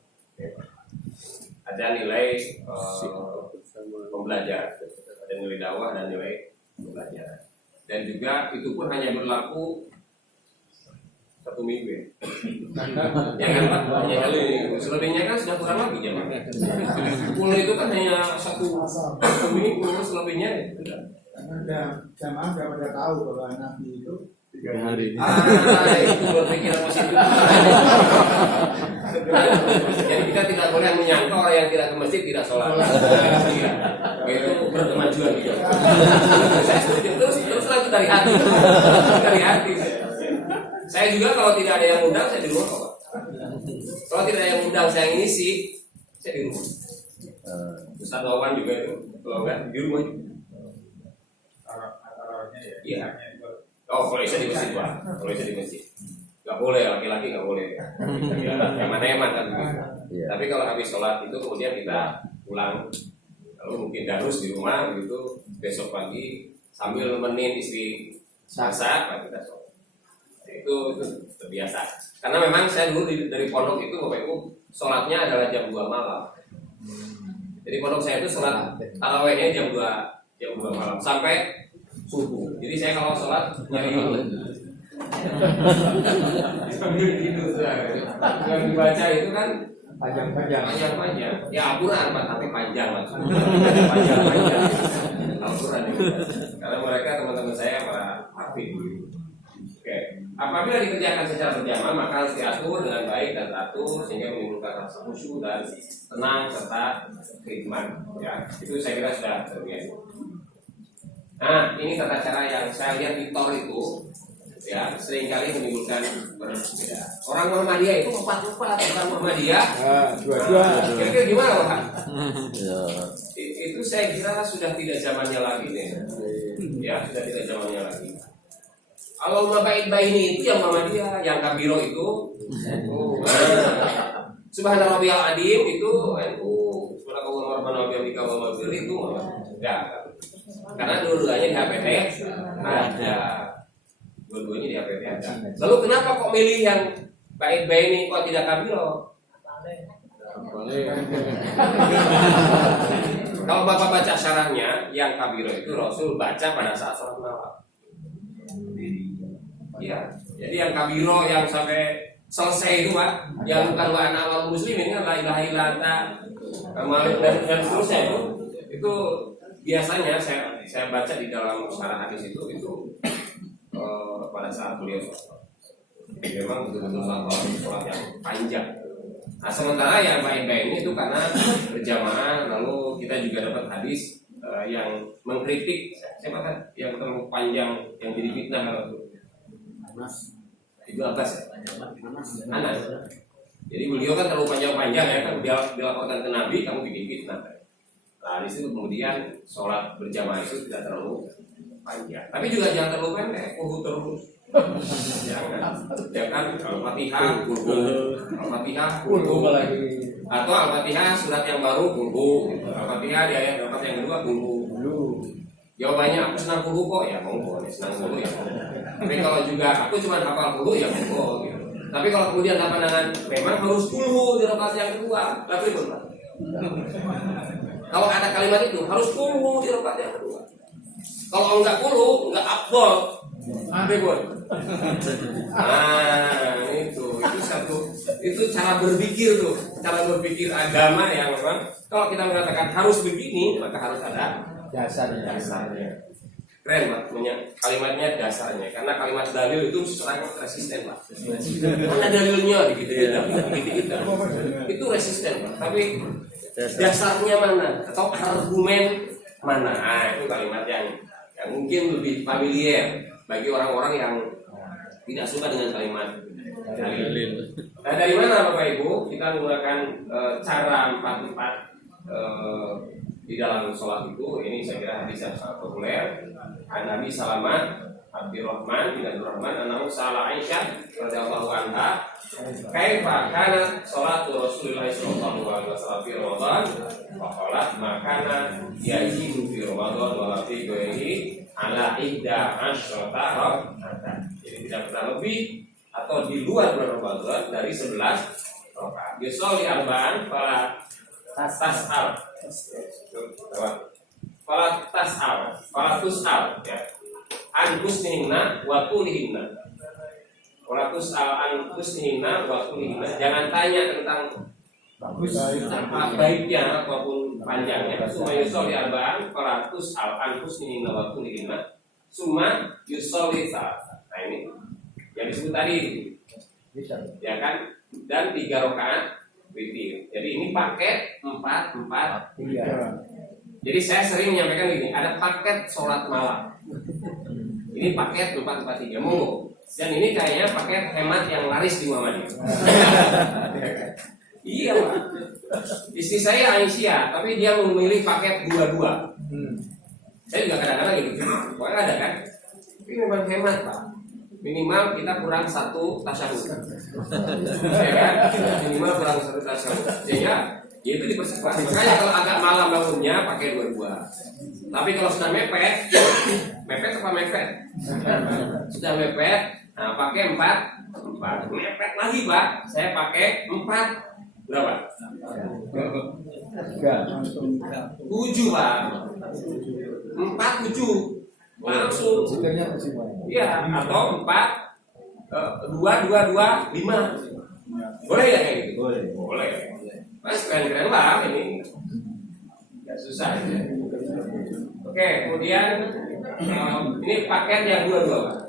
ada nilai pembelajar, ada nilai nilai dakwah dan nilai pembelajaran. Dan juga itu pun hanya berlaku 1 minggu ya. Jangan Pak, hanya kali selebihnya kan sudah kurang lagi jam. 10 itu kan hanya satu minggu, selebihnya ya. Karena ada jamaah nggak pada tahu bahwa Nabi itu 3 hari. Itu berpikiran positif. Jadi kita tidak boleh menyangka orang yang tidak ke masjid tidak sholat. Itu berkemajuan gitu. Saya setuju terus lagi dari hati. Dari hati. Saya juga kalau tidak ada yang undang saya di rumah kok. Kalau tidak ada yang undang saya ngisi, saya di rumah. Ustaz Wawan juga itu, kalau enggak di rumah. tarawihnya ya. Iya. Oh, kalau bisa di masjid Pak. Kalau bisa di masjid. Nggak boleh, laki-laki nggak boleh. Hemat-hemat kan begitu. Iya. Tapi kalau habis sholat itu kemudian kita pulang. Lalu mungkin darus di rumah gitu. Besok pagi sambil nemenin istri masak, kita sholat. Itu terbiasa. Karena memang saya dulu dari pondok itu Bapak Ibu sholatnya adalah jam 2 malam. Jadi pondok saya itu sholat tarawihnya jam 2 malam sampai subuh. Jadi saya kalau sholat nyari sambil tidur yang dibaca itu kan panjang. Ya Al-Quran Pak, tapi panjang maksudnya. Panjang. Al-Quran itu. Karena mereka teman-teman saya para hafid. Oke. Apabila dikerjakan secara berjamaah maka harus diatur dengan baik dan teratur sehingga menimbulkan rasa khusyuk dan tenang serta khidmat. Ya, itu saya kira sudah terbiasa. Nah, ini tata cara yang saya lihat di Tor itu, ya seringkali menimbulkan berbeda. Orang Muhammadiyah itu 4 bukan Muhammadiyah. Dua-dua. Kira-kira gimana Pak? Ya. Itu saya kira sudah tidak zamannya lagi deh. Ya, sudah tidak zamannya lagi. Kalau baik-baik itu yang Muhammadiyah, yang Kabiro itu Subhanallah Rabbiyal Adim itu NU, Subhanallah Rabbiyal Adim itu enggak. Karena dua-duanya di HPT ada. Dua-duanya di HPT ada. Lalu kenapa kok milih yang baik-baik ini kok tidak Kabiro? Kalau Bapak baca syarahnya, yang Kabiro itu Rasul baca pada saat sholat malam. Ya, jadi yang Kabiro yang sampai selesai itu Pak, yang bukan wa ana awal muslimin kan la ilaha illa anta dan seterusnya itu biasanya saya baca di dalam syarah hadis itu pada saat beliau sholat. Memang betul-betul sholat yang panjang. Nah sementara yang baik-baik ini itu karena berjamaah, lalu kita juga dapat hadis yang mengkritik siapa kan yang terlalu panjang yang jadi fitnah kalau itu Abbas ya? Anas. Jadi beliau kan terlalu panjang-panjang ya kan dilaporkan ke Nabi, kamu bikin fitnah. Nah di situ kemudian sholat berjamaah itu tidak terlalu panjang, tapi juga jangan terlalu pendek, terus. Jangan Al-Fatihah, Al-Fatihah, atau Al-Fatihah surat yang baru, Al-Fatihah di ayat 4 yang kedua, Jawabannya aku senang kok ya monggo, senang ya. Tapi kalau juga aku cuma hafal ya monggo gitu. Tapi kalau kemudian pandangan memang harus di rakaat yang kedua, tapi benar. Kalau ada kalimat itu harus di rakaat yang kedua. Kalau enggak enggak afdol. Ribut. Nah, itu cara berpikir tuh, cara berpikir agama yang memang kalau kita mengatakan harus begini, maka harus ada dasarnya. Keren Pak, kalimatnya dasarnya. Karena kalimat dalil itu sangat resisten Pak. Mana dalilnya gitu. Itu resisten Pak. Tapi dasarnya mana? Atau argumen mana? Nah, itu kalimat yang mungkin lebih familiar bagi orang-orang yang tidak suka dengan kalimat dalil. Nah, dari mana Bapak Ibu? Kita menggunakan cara 4 di dalam sholat itu. Ini saya kira hadis yang sangat populer. Nabi Salamat Abdurrahman bin Abdurrahman anahu sa'ala Aisyah radhiyallahu anha kaifa kana sholatu Rasulullah sallallahu alaihi wasallam fi Ramadan wa qalat ma kana yajidu fi Ramadan wa fi ghairihi ala 11 rakaat. Jadi tidak pernah lebih atau di luar bulan Ramadan dari 11 rakaat. Yusolli arba'an fala tas'al. falatus'al ya. An husnihinna wa tulihinna. Falatus'al an husnihinna wa tulihinna. Jangan tanya tentang baiknya ataupun panjangnya. Summa yusolli arba'an falatus'al an husnihinna wa tulihinna. Summa yusolli salasa. Nah ini yang disebut tadi, ya kan? Dan 3 rakaat witir. Jadi ini paket 4-4-3. Jadi saya sering menyampaikan gini, ada paket sholat malam. Ini paket 4-4-3. Monggo. Dan ini kayaknya paket hemat yang laris di Muhammadiyah. Iya Pak. Istri saya Aisyah, tapi dia memilih paket 2-2. Saya juga kadang-kadang gitu. Pokoknya ada kan? Tapi memang hemat Pak. Minimal kita kurang 1 tasyahud. Ya kan? Minimal kurang 1 tasyahud. Sehingga ya itu dipercepat. Makanya kalau agak malam bangunnya pakai 2-2. Tapi kalau sudah mepet apa mepet? Sudah mepet, nah pakai 4. Mepet lagi Pak, saya pakai 4. Berapa? 7 Pak. 4-7 langsung. Iya, atau 4-2-2-2-5. Boleh ya kayak gitu? Boleh. Mas keren-keren lah ini. Gak susah. Oke, kemudian ini paket yang 2-2 Pak.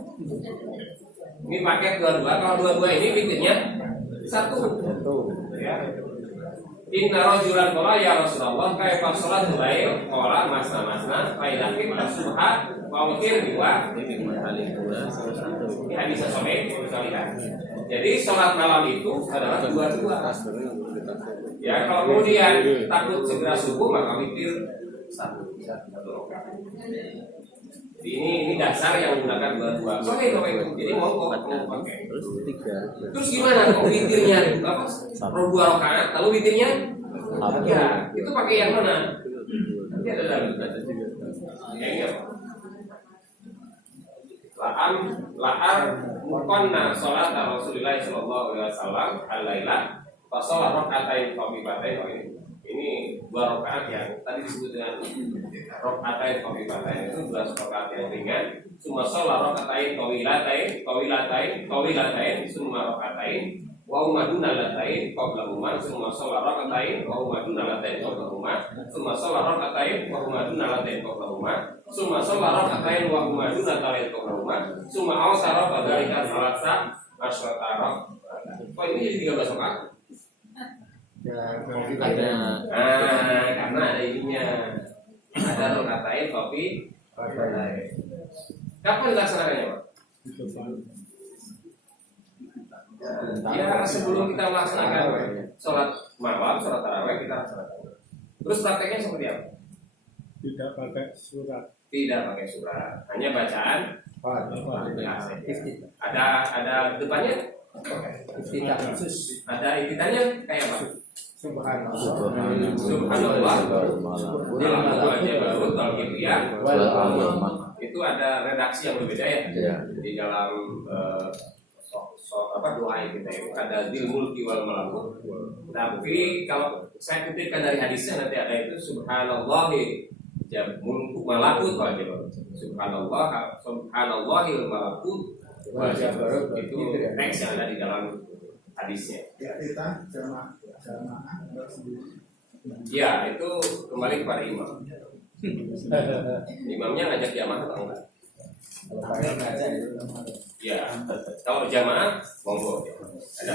Ini paket 2-2. Kalau 2-2 ini witirnya 1. Ya. Inna rajulan qala ya Rasulullah kaifa sholatu lail qala masna fa idza qimta subha wa witir 2. Ini hadis sahih sekalian. Jadi sholat malam itu adalah 2-2. Ya, kalau kemudian takut segera subuh maka witir 1 rakaat. Jadi ini dasar yang menggunakan 2-2. Soalnya itu. Jadi mau pakai. Terus gimana kok witirnya apa? 2 rakaat lalu witirnya? Ya, itu pakai yang mana? Nanti ada lagi. Kayaknya La'ar muqanna sholat Rasulullah sallallahu alaihi wasallam al-laila fa sholat rakaatain khafifatain. Ini 2 rakaat yang tadi disebut dengan rakaatain khafifatain, itu 2 rakaat yang ringan. Summa sholat rakaatain tawilatain summa rakaatain wa umaduna latain qablahuma summa sholat rakaatain wa umaduna latain qablahuma summa sholat rakaatain wa umaduna latain qablahuma summa sholat rakaatain wa umaduna latain qablahuma summa awsara fadzalika salasa asyara. Kok ini jadi 13 rakaat? Karena ada ininya. Ada rakatain kopi. Kapan dilaksanakannya Pak? Ya sebelum kita melaksanakan sholat malam, sholat tarawih kita laksanakan. Terus prakteknya seperti apa? Tidak pakai surat. Tidak pakai surat, hanya bacaan. Ada depannya? Ada ititannya kayak apa? Subhanallah. Itu ada redaksi yang berbeda ya. Di dalam doa kita itu ada dil mulki wal malakut. Tapi kalau saya kutipkan dari hadisnya nanti ada itu subhanallahi ya mulku malakut wajib. Subhanallahil malakut wajib. Itu teks yang ada di dalam hadisnya. Kita jamaah Ya, itu kembali kepada imam. Imamnya ngajak jamaah atau enggak? Ya, kalau jamaah monggo. Ada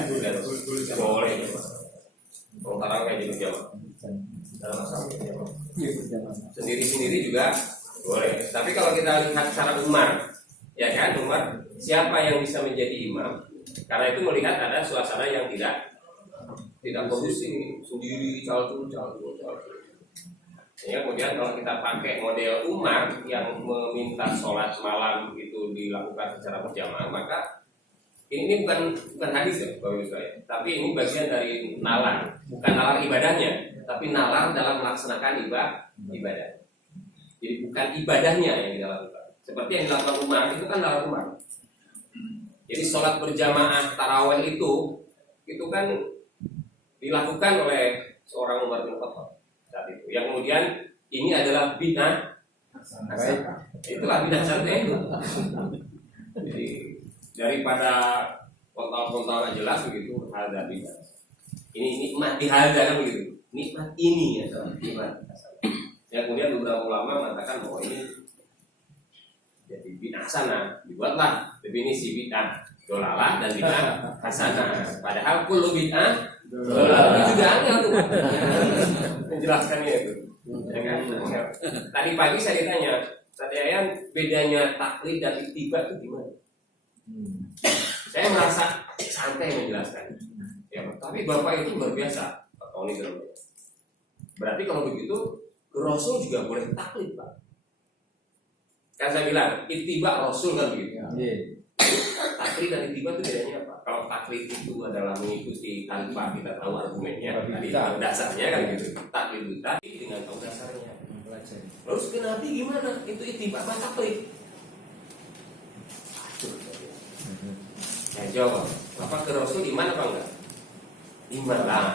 boleh. Kalau tarawih jadi jamaah. Sendiri-sendiri juga boleh. Tapi kalau kita lihat secara umar, ya kan umar, siapa yang bisa menjadi imam? Karena itu melihat ada suasana yang tidak kondusif, sendiri calon. Ya, kemudian kalau kita pakai model umat yang meminta sholat malam itu dilakukan secara berjamaah, maka ini bukan hadis ya, Bapak Ibu saya. Tapi ini bagian dari nalar, bukan nalar ibadahnya, tapi nalar dalam melaksanakan ibadah. Jadi bukan ibadahnya yang dilakukan. Seperti yang dilakukan umat itu kan nalar umat. Jadi sholat berjamaah tarawih itu kan dilakukan oleh seorang Umar bin Khattab saat itu. Yang kemudian ini adalah bid'ah Itulah dasarnya itu. Jadi daripada kontol-kontol nggak jelas begitu, hadza bidah. Ini nikmat dihadza kan begitu. Nikmat ini ya, nikmat. Ya kemudian beberapa ulama mengatakan bahwa ini jadi bid'ah hasanah. Dibuatlah definisi bid'ah dolalah dan bid'ah hasanah. Padahal kullu bid'ah dolalah. Itu juga angel tuh. Menjelaskannya itu. Ya kan? Tadi pagi saya ditanya, Tadi Ayan, bedanya taklid dan ittiba itu gimana? Saya merasa santai menjelaskan. Ya, tapi Bapak itu luar biasa, Pak Tony. Berarti kalau begitu, ke Rasul juga boleh taklid, Pak. Kan saya bilang, ittiba Rasul kan begitu. Taklid dan ittiba itu bedanya apa? Kalau taklid itu adalah mengikuti tanpa kita tahu argumennya, tadi dasarnya kan gitu. Taklid itu tadi dengan tahu dasarnya. Terus ke Nabi gimana? Itu ittiba apa taklid? Jawab, apa ke Rasul iman apa enggak? Iman lah.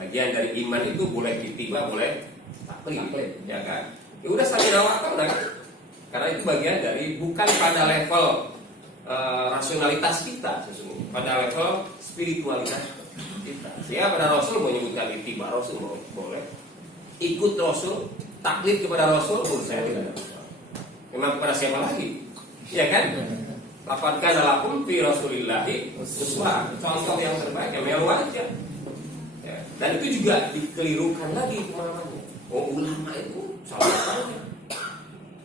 Bagian dari iman itu boleh ittiba, boleh taklid, ya kan? Ya udah saling nawakal kan? Karena itu bagian dari bukan pada level rasionalitas kita sesungguhnya, pada level spiritualitas kita. Sehingga pada Rasul menyebutkan ittiba Rasul boleh, ikut Rasul, taklid kepada Rasul pun saya tidak ada. Memang kepada siapa lagi? Ya kan? Lapatkan lakum fi Rasulillahi uswah, contoh yang terbaik yang melu aja. Ya. Dan itu juga dikelirukan lagi pemahamannya. Oh, ulama itu salah satunya.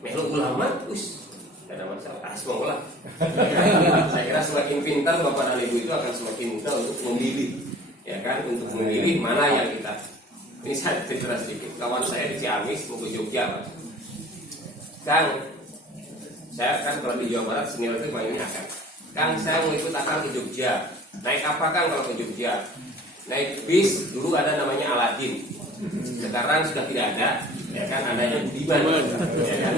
Melu ulama, tidak ada masalah. Semoga lah. Saya kira semakin pintar bapak dan ibu itu akan semakin mudah untuk memilih, ya kan? Untuk memilih mana yang kita. Ini saya cerita sedikit. Kawan saya di Ciamis mau ke Jogja, Pak. Kang, saya kan kalau di Jawa Barat senior itu ini akan. Kang, saya mau ikut akang ke Jogja. Naik apa Kang kalau ke Jogja? Naik bis, dulu ada namanya Aladin. Sekarang sudah tidak ada, ya kan? Adanya Budiman, ya kan?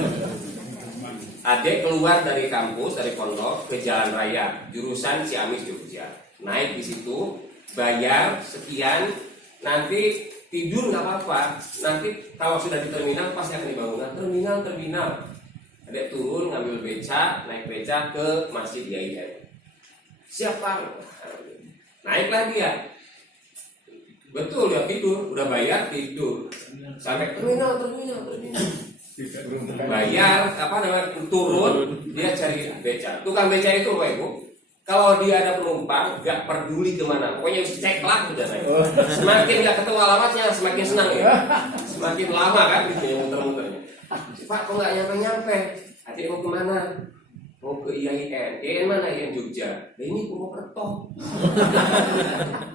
Adek keluar dari kampus, dari pondok ke jalan raya, jurusan Ciamis Jogja. Naik di situ, bayar sekian, nanti tidur nggak apa-apa. Nanti kalau sudah di terminal pasti akan dibangunkan terminal. Adek turun ngambil beca, naik beca ke Masjid IAIN. Siapa? Naik lagi ya. Betul ya, tidur, udah bayar tidur. Sampai terminal. Bayar apa namanya, turun, dia cari beca. Tukang beca itu apa Ibu? Kalau dia ada penumpang, gak peduli kemana, pokoknya cek lah udah naik. Semakin gak ketemu alamatnya, semakin senang ya. Semakin lama kan gitu ya muter-muternya. Pak, kok gak nyampe-nyampe? Adik mau kemana? Mau ke IAIN. IAIN mana? IAIN Jogja. Nah ini Purwokerto.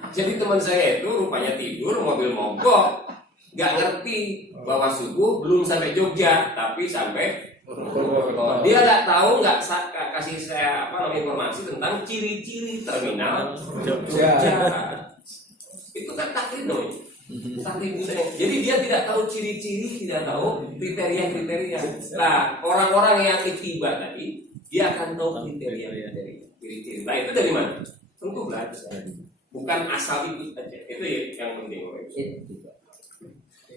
Jadi teman saya itu rupanya tidur, mobil mogok, gak ngerti bahwa subuh belum sampai Jogja, tapi sampai Purwokerto. Dia nggak tahu, nggak kasih saya informasi tentang ciri-ciri terminal Jogja. Itu kan taklid dong. Jadi dia tidak tahu ciri-ciri, tidak tahu kriteria-kriteria. Nah, orang-orang yang ittiba tadi, dia akan tahu kriteria-kriteria. Ciri-ciri. Nah, itu dari mana? Tentu belajar. Bukan asal ikut aja. Itu yang penting.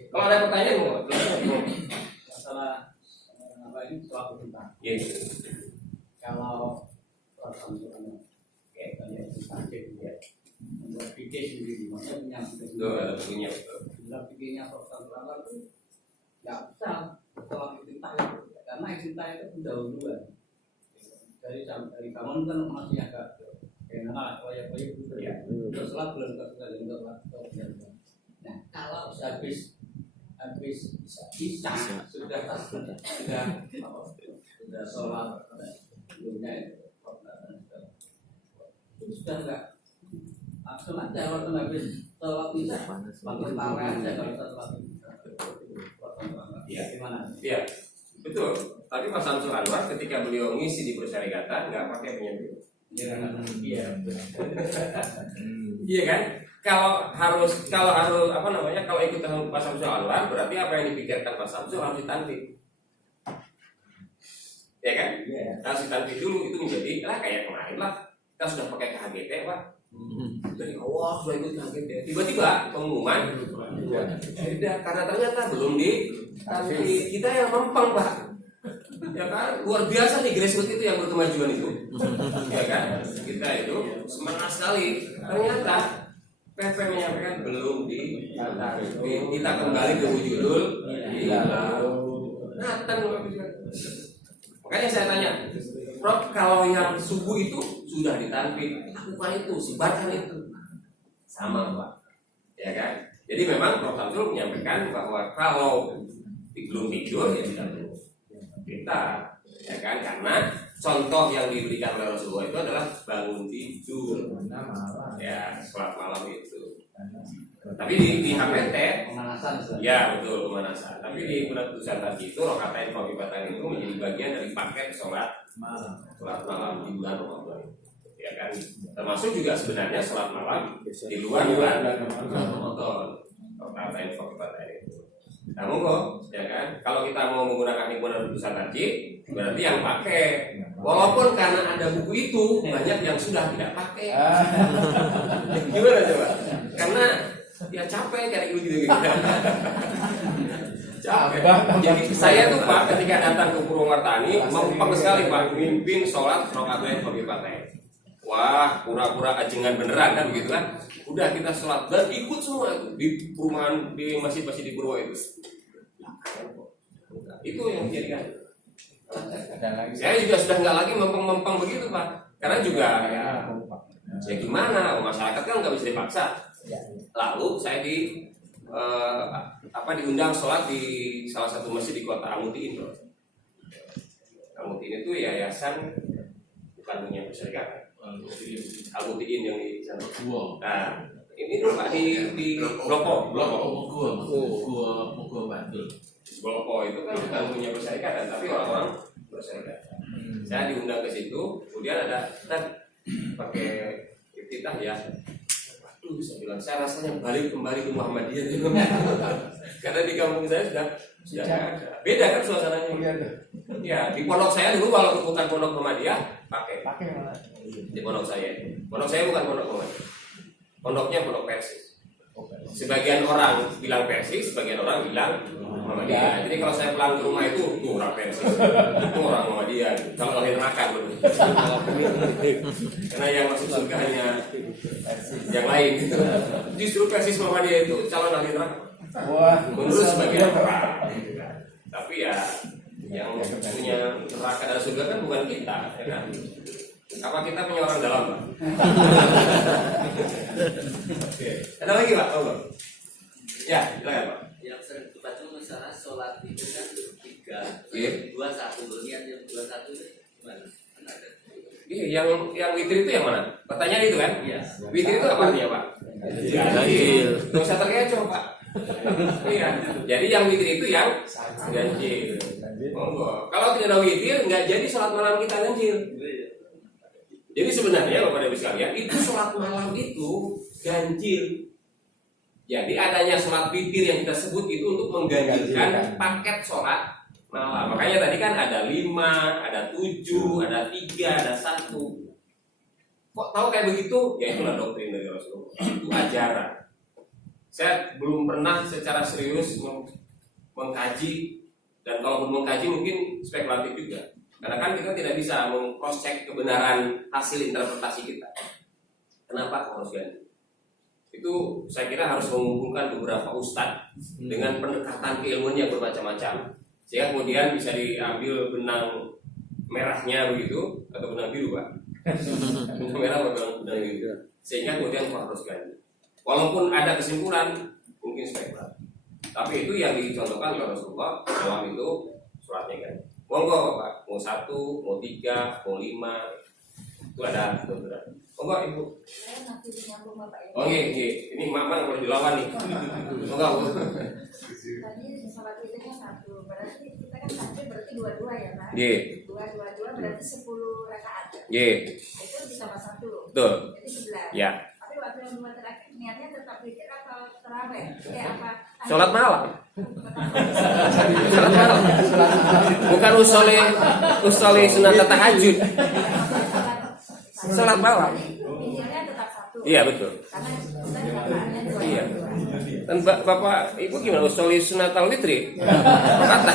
Kalau ada pertanyaan, mau? Masalah apa ini soal perintah. Yes. Kalau pertanyaan kayak tadi sakit ya, membuat pikir sendiri, maksudnya punya Punya. bila pikirnya pertanyaan itu nggak bisa soal perintah itu, karena perintah itu pendahuluan dari kamu kan masih agak karena proyek-proyek itu ya. Terus setelah bulan ke nah kalau habis bisa sudah sholat sebelumnya itu sudah enggak langsung aja waktu habis sholat bisa langsung tarawih aja kalau sholat Iya. gimana? Iya, betul. Tapi Mas Samsul Anwar ketika beliau ngisi di persyarikatan nggak pakai penyebut. Iya. Iya kan? Kalau harus apa namanya? Kalau ikut dengan Mas Samsul Anwar berarti apa yang dipikirkan Mas Samsul harus ditanfid. Ya kan? Harus ditanfid dulu, itu menjadi kayak kemarin lah. Kita sudah pakai KHGT, Pak. Dari awal sudah ikut KHGT. Tiba-tiba pengumuman Tidak, karena ternyata belum kita yang mempeng Pak. Ya kan, luar biasa nih grassroots itu yang berkemajuan itu. Ya kan, kita itu semangat sekali. Ternyata PP menyampaikan belum kita kembali ke wujudul Nathan. Makanya saya tanya, Prof, kalau yang subuh itu sudah ditanfik, lakukan itu, sebarkan itu. Sama Pak, ya kan? Jadi memang Prof Samsul menyampaikan bahwa kalau belum tidur ya tidak perlu kita, ya kan? Karena contoh yang diberikan oleh Rasulullah itu adalah bangun tidur, ya sholat malam itu. Tapi di HPT, Pemanasan. ya betul pemanasan. Tapi di keputusan tadi itu rokaatain khafifatan itu menjadi bagian dari paket sholat malam di bulan Ramadan. Ya kan, termasuk juga sebenarnya sholat malam di luar bulan Ramadan. Rokaatain khafifatan itu. Nah, monggo, ya kan? Kalau kita mau menggunakan himpunan keputusan tadi, berarti yang pakai. Walaupun karena ada buku itu, banyak yang sudah tidak pakai. Gimana coba? Karena ya capek kayak gitu. Capek. Jadi saya tuh Pak, ketika datang ke Purwomartani, mempeng sekali Pak, mimpin sholat rokaatain khafifatan. Wah, pura-pura ajengan beneran kan begitu kan? Udah kita sholat dan ikut semua itu di perumahan di masjid-masjid di Purwo itu. Itu yang menjadikan. Saya juga sudah nggak lagi mempeng-mempeng begitu Pak, karena juga ya gimana, masyarakat kan nggak bisa dipaksa. Lalu saya diundang sholat di salah satu masjid di kota Amutiin. Amutiin itu yayasan bukan punya masyarakat. Amutiin yang di sana. Nah, ini tuh Pak di Blopo itu kan bukan punya persyarikatan, tapi orang-orang persyarikatan. Saya diundang ke situ, kemudian ada pakai iftitah ya. Aduh, saya bilang, saya rasanya balik kembali ke Muhammadiyah. Karena di kampung saya sudah ada. Beda kan suasananya. Ya, di pondok saya dulu walaupun bukan pondok Muhammadiyah, pakai di pondok saya. Pondok saya bukan pondok Muhammadiyah. Pondoknya pondok Persis. Sebagian orang bilang Persis, sebagian orang bilang Muhammadiyah. Jadi kalau saya pulang ke rumah itu orang Persis, itu orang Muhammadiyah. Kalau lahir neraka dulu. Karena yang masuk surga hanya yang lain gitu. Justru Persis Muhammadiyah itu calon ahli neraka. Menurut sebagian orang. Tapi ya yang punya neraka dan surga kan bukan kita, ya kan? Apa kita punya orang dalam, Pak? Ada lagi Pak? Oh, ya, silakan Pak. Yang sering dibaca misalnya sholat itu kan 3, Iya. 2-1 duluan, yang 2-1 itu gimana? Iya, yang witir itu yang mana? Pertanyaan itu kan? Iya. Witir itu apa artinya Pak? Ganjil. Nggak usah terkecoh Pak. Iya. Jadi yang witir itu yang ganjil. Monggo. Kalau tidak ada witir, nggak jadi sholat malam kita ganjil. Jadi sebenarnya Bapak Ibu sekalian, itu sholat malam itu ganjil. Jadi adanya sholat witir yang kita sebut itu untuk mengganjilkan paket sholat malam. Makanya tadi kan ada 5, ada 7, ada 3, ada 1. Kok tahu kayak begitu? Ya itulah doktrin dari Rasulullah. Itu ajaran. Saya belum pernah secara serius mengkaji, dan kalaupun mengkaji mungkin spekulatif juga. Karena kan kita tidak bisa meng-cross check kebenaran hasil interpretasi kita. Kenapa kok harus ganti? Itu saya kira harus mengumpulkan beberapa ustadz dengan pendekatan keilmuan yang bermacam-macam, sehingga kemudian bisa diambil benang merahnya begitu, atau benang biru Pak. Benang merah atau benang biru. Sehingga kemudian kok harus ganti. Walaupun ada kesimpulan mungkin spekulatif, tapi itu yang dicontohkan oleh Rasulullah dalam itu sholatnya ganti. Monggo Pak, mau 1, mau 3, mau 5, itu ada beberapa. Monggo Ibu. Oh iya, ini Mama boleh dilawan nih. Monggo. Tadi sholat itu kan 1, berarti kita kan takbir berarti 2-2 ya Pak? Iya. 2 berarti 10 rakaat. Iya. Itu ditambah 1. Betul. Jadi 11. Ya. Tapi waktu yang 2 terakhir niatnya tetap witir atau terawih? Apa? Sholat malam. Sholat malam. Bukan usole sunat tahajud. Sholat malam. Intinya tetap 1. Iya betul. Karena kita rakaatnya 2. Iya. Dan Bapak Ibu gimana? Usolli sunatal witri? Kata.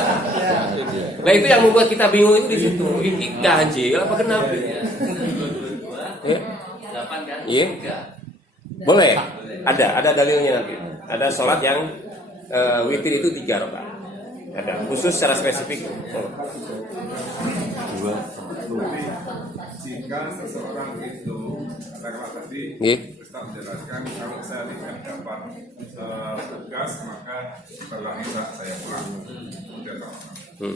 Nah itu yang membuat kita bingung itu di situ. Ini ganjil apa kenapa? Ya. 8 kan? Iya. 3. Boleh. Ada dalilnya nanti. Ada sholat yang witir itu 3 rakaat. Ada khusus secara spesifik. Jika seseorang itu katakanlah tadi Ustaz menjelaskan kalau saya tidak dapat tugas maka setelah Isya saya pulang.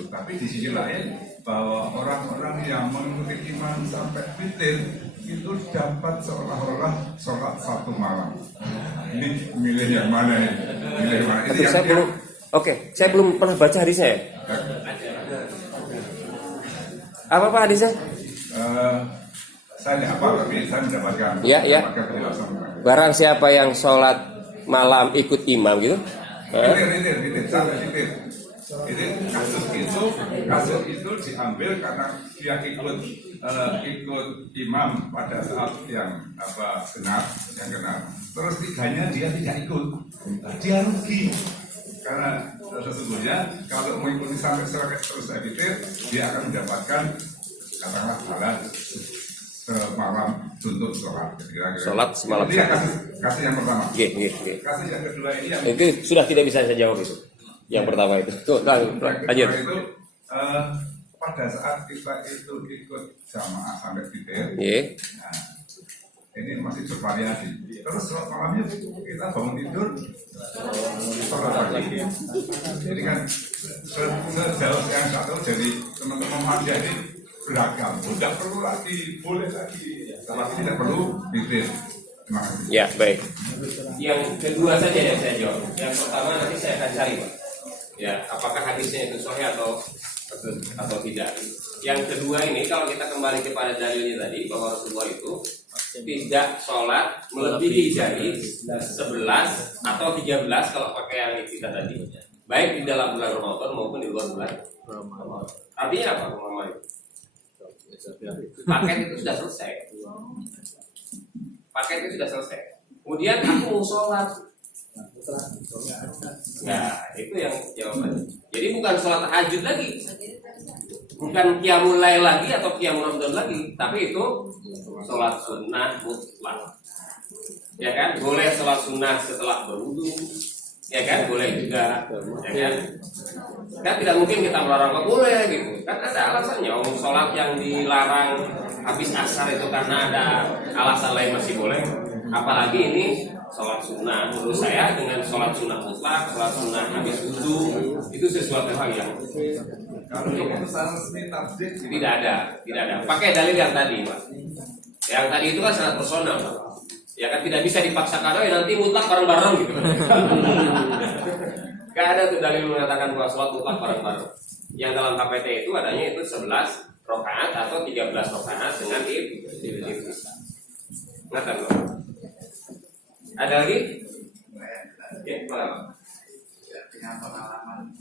Tapi di sisi lain bahwa orang-orang yang mengikuti imam sampai witir itu dapat seolah-olah sholat 1 malam. Ini milih yang mana ya? Milih yang mana? Ini Saya belum. Oke, saya belum pernah baca hadisnya ya. Apa Pak hadisnya? Saya tidak apa, tapi saya mendapatkan penjelasan. Barang siapa yang sholat malam ikut imam gitu. Witir. Ini kasus itu diambil karena dia ikut imam pada saat yang genap. Terus 3-nya dia tidak ikut, dia rugi. Karena sesungguhnya kalau mengikuti sampai terus witir, dia akan mendapatkan katakanlah pahala semalam untuk sholat. Sholat semalam. Ini kasus yang pertama. Kasus yang kedua ini yang itu sudah tidak bisa saya jawab itu. Yang pertama itu. Tuh, lanjut. Itu pada saat kita itu ikut jamaah sampai witir. Nah, ini masih bervariasi. Terus sholat malamnya kita bangun tidur sholat lagi. Jadi kan sejauh yang satu jadi teman-teman manusia ini beragam. Tidak perlu lagi, boleh lagi. Tapi tidak perlu witir. Terima kasih. Ya, baik. Yang kedua saja yang saya jawab. Yang pertama nanti saya akan cari, Pak. Ya, apakah hadisnya itu sahih atau tidak. Yang kedua ini kalau kita kembali kepada dalilnya tadi bahwa Rasulullah itu tidak sholat melebihi dari 11 atau 13 kalau pakai yang kita tadi, baik di dalam bulan Ramadan maupun di luar bulan Ramadan. Artinya apa, Muhammad? Paket itu sudah selesai. Paket itu sudah selesai. Kemudian aku mau sholat. Nah, itu yang jawabannya. Jadi bukan sholat tahajud lagi, bukan qiyamul lail lagi atau qiyamul ramadan lagi, tapi itu sholat sunnah mutlak. Ya kan? Boleh sholat sunnah setelah berwudu. Ya kan? Boleh juga. Ya kan? Kan tidak mungkin kita melarang, nggak boleh gitu. Kan ada alasannya. Sholat yang dilarang habis asar itu karena ada alasan lain masih boleh. Apalagi ini sholat sunnah. Menurut saya dengan sholat sunnah mutlak, sholat sunnah habis wudu itu sesuatu hal yang tidak ada. Pakai dalil yang tadi, Pak. Yang tadi itu kan sangat personal, Pak. Ya kan tidak bisa dipaksakan, nanti mutlak bareng-bareng gitu. Gak ada tuh dalil mengatakan bahwa sholat mutlak bareng-bareng. Yang dalam KPT itu adanya itu 11 rakaat atau 13 rakaat dengan itu. Ngerti loh. Ada lagi? Ya, Pak. Dengan pengalaman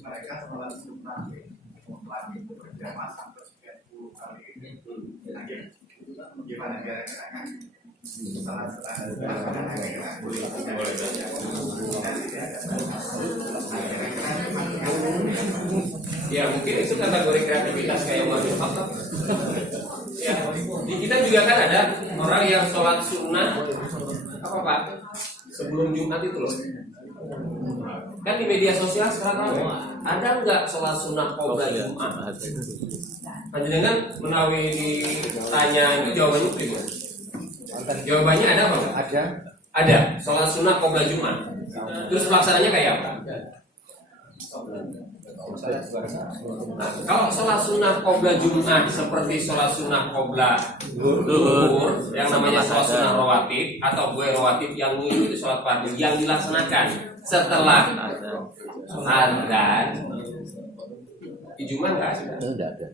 mereka sholat sunnah mutlak itu berjamaah sampai 10 kali. Gimana kira-kira kan? Ya mungkin itu kategori kreativitas kayak wajib fakta. Ya, di kita juga kan ada orang yang sholat sunnah apa Pak? Sebelum Jumat itu loh. Kan di media sosial sekarang ada nggak sholat sunnah qoblal Jumat? Panjenengan menawi ditanya itu jawabannya gimana? Jawabannya ada apa? Ada. Sholat sunnah qoblal Jumat. Terus pelaksananya kayak apa? Nah, kalau sholat sunnah qoblal Jumat seperti sholat sunnah qoblal zuhur yang namanya sholat sunnah rawatib atau gue rawatib yang mengikuti sholat fardu yang dilaksanakan setelah adzan di Jumat nggak ada.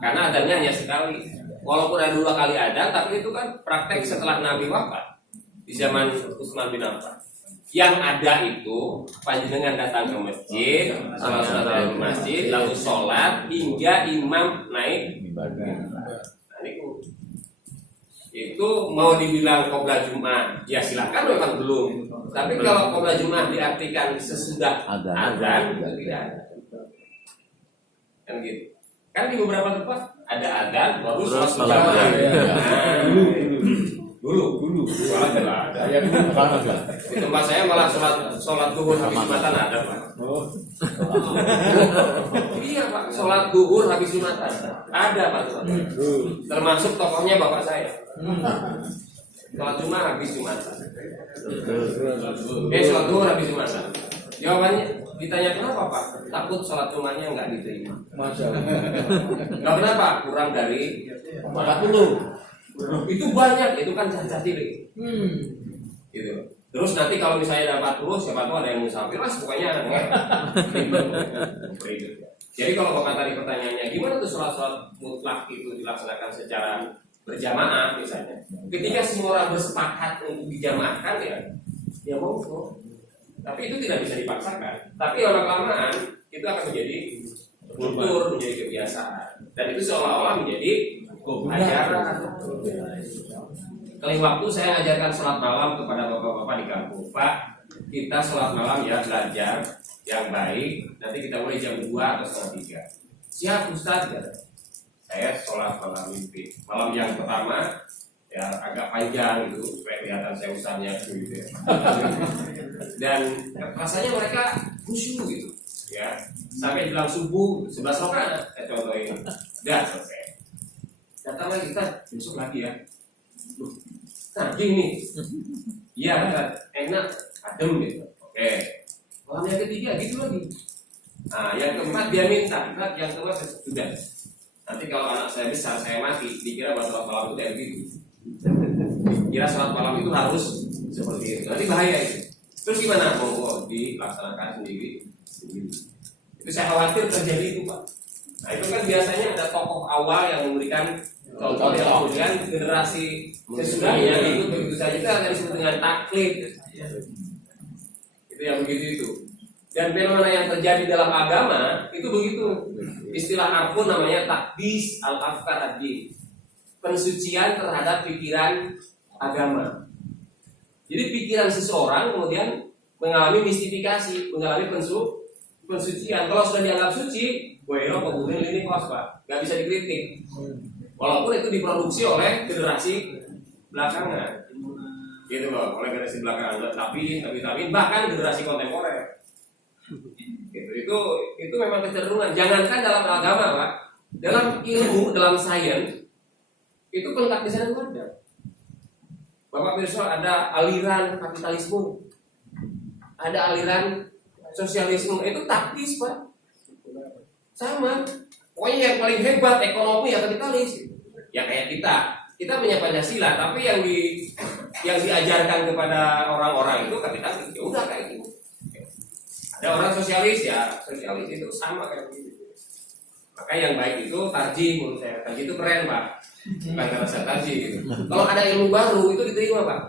Karena adanya hanya sekali. Walaupun ada 2 kali adzan, tapi itu kan praktek setelah Nabi wafat di zaman Utsman bin Affan. Yang ada itu panjenengan datang ke masjid, sholat di masjid, lalu sholat hingga imam naik. Nah, itu mau dibilang qobla Jumat, ya silakan memang belum. Tapi kalau qobla Jumat diartikan sesudah azan, itu tidak ada. Kan gitu. Kan di beberapa tempat ada azan baru sholat berjamaah. Dulu malah tidak ada. Di tempat saya malah sholat duhur habis Jumatan ada, Pak. Iya, Pak, sholat duhur habis Jumatan ada, Pak. Termasuk tokohnya bapak saya. Sholat Jumat habis Jumatan. Sholat duhur habis Jumatan. Jawabannya ditanya kenapa, Pak? Takut sholat Jumatnya nggak diterima. Nggak kenapa? Kurang dari 40. Itu banyak, itu kan cacat diri. Gitu. Terus nanti kalau misalnya dapat 40, siapa tahu ada yang musafir, pokoknya Jadi kalau Bapak tadi pertanyaannya, gimana tuh sholat-sholat mutlak itu dilaksanakan secara berjamaah misalnya? Ketika semua orang bersepakat untuk dijamaahkan ya monggo. Tapi itu tidak bisa dipaksakan. Tapi lama-kelamaan itu akan menjadi kultur, menjadi kebiasaan. Dan itu seolah-olah menjadi ajaran. Kali waktu saya ajarkan sholat malam kepada bapak-bapak di kampung. Pak, kita sholat malam ya belajar yang baik. Nanti kita mulai jam 2 atau setengah 3. Siap Ustaz ya. Saya sholat malam mimpi. Malam yang pertama ya agak panjang gitu supaya kelihatan saya Ustaznya gitu ya. Dan rasanya mereka khusyuk gitu ya. Sampai jelang subuh 11 rakaat saya contohin. Udah selesai. Datang lagi kita besok lagi ya. Nah gini, iya enak, adem gitu. Oke. Malam yang ketiga gitu lagi. Nah yang keempat dia minta, yang keempat sudah. Nanti kalau anak saya besar, saya mati, dikira bahwa sholat malam itu kayak gitu. Kira sholat malam itu harus seperti itu. Nanti bahaya itu. Terus gimana? Monggo dilaksanakan sendiri. Itu saya khawatir terjadi itu, Pak. Nah itu kan biasanya ada tokoh awal yang memberikan contoh yang kemudian generasi sesudahnya itu begitu saja itu akan disebut dengan taklid. Itu yang begitu itu. Dan fenomena yang terjadi dalam agama itu begitu. Istilah arfun namanya takdis al-afkar ad-din. Pensucian terhadap pikiran agama. Jadi pikiran seseorang kemudian mengalami mistifikasi, mengalami pensucian. Kalau sudah dianggap suci, bueno, kemudian ini kos, Pak, nggak bisa dikritik. Walaupun itu diproduksi oleh generasi belakangan, gitu loh, oleh generasi belakangan. Tapi bahkan generasi kontemporer, gitu. Itu memang kecenderungan. Jangankan dalam agama, Pak, dalam ilmu, dalam sains, itu pelengkap di sana ada. Bapak Pirsa ada aliran kapitalisme, ada aliran sosialisme, itu taktis, Pak. Sama. Pokoknya yang paling hebat ekonomi ya kapitalis. Ya kayak kita punya Pancasila, tapi yang diajarkan kepada orang-orang itu kapitalis. Ya udah kayak gitu. Ada orang sosialis ya, sosialis itu sama kayak gitu. Maka yang baik itu tarji menurut saya. Tarji itu keren, Pak. Bukan karena saya tarji gitu. Kalau ada ilmu baru itu diterima, Pak.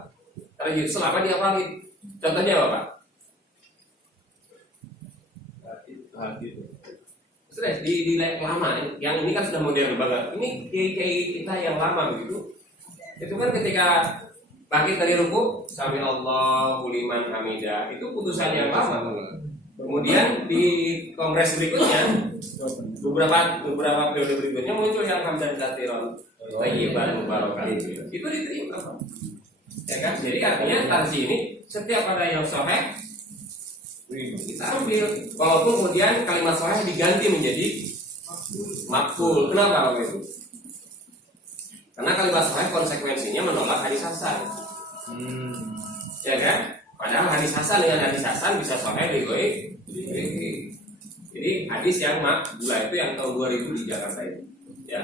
Tarji selama dia valid. Contohnya apa, Pak? Sudah di lama, yang ini kan sudah modern banget. Ini kiai kita yang lama begitu. Itu kan ketika bangkit dari ruku, sami Allahu liman hamidah, itu putusan yang lama. Kemudian di kongres berikutnya, beberapa periode berikutnya muncul yang hamdan katsiran, thayyiban mubarakan itu diterima. Ya kan? Jadi artinya tarji ini setiap ada yang sahih kita ambil, walaupun kemudian kalimat sahih diganti menjadi makbul. Kenapa begitu? Karena kalimat sahih konsekuensinya menolak hadis hasan. Ya kan? Padahal hadis hasan dengan hadis hasan bisa sahih digoy. Jadi hadis yang makbul itu yang tahun 2000 di Jakarta itu. Ya,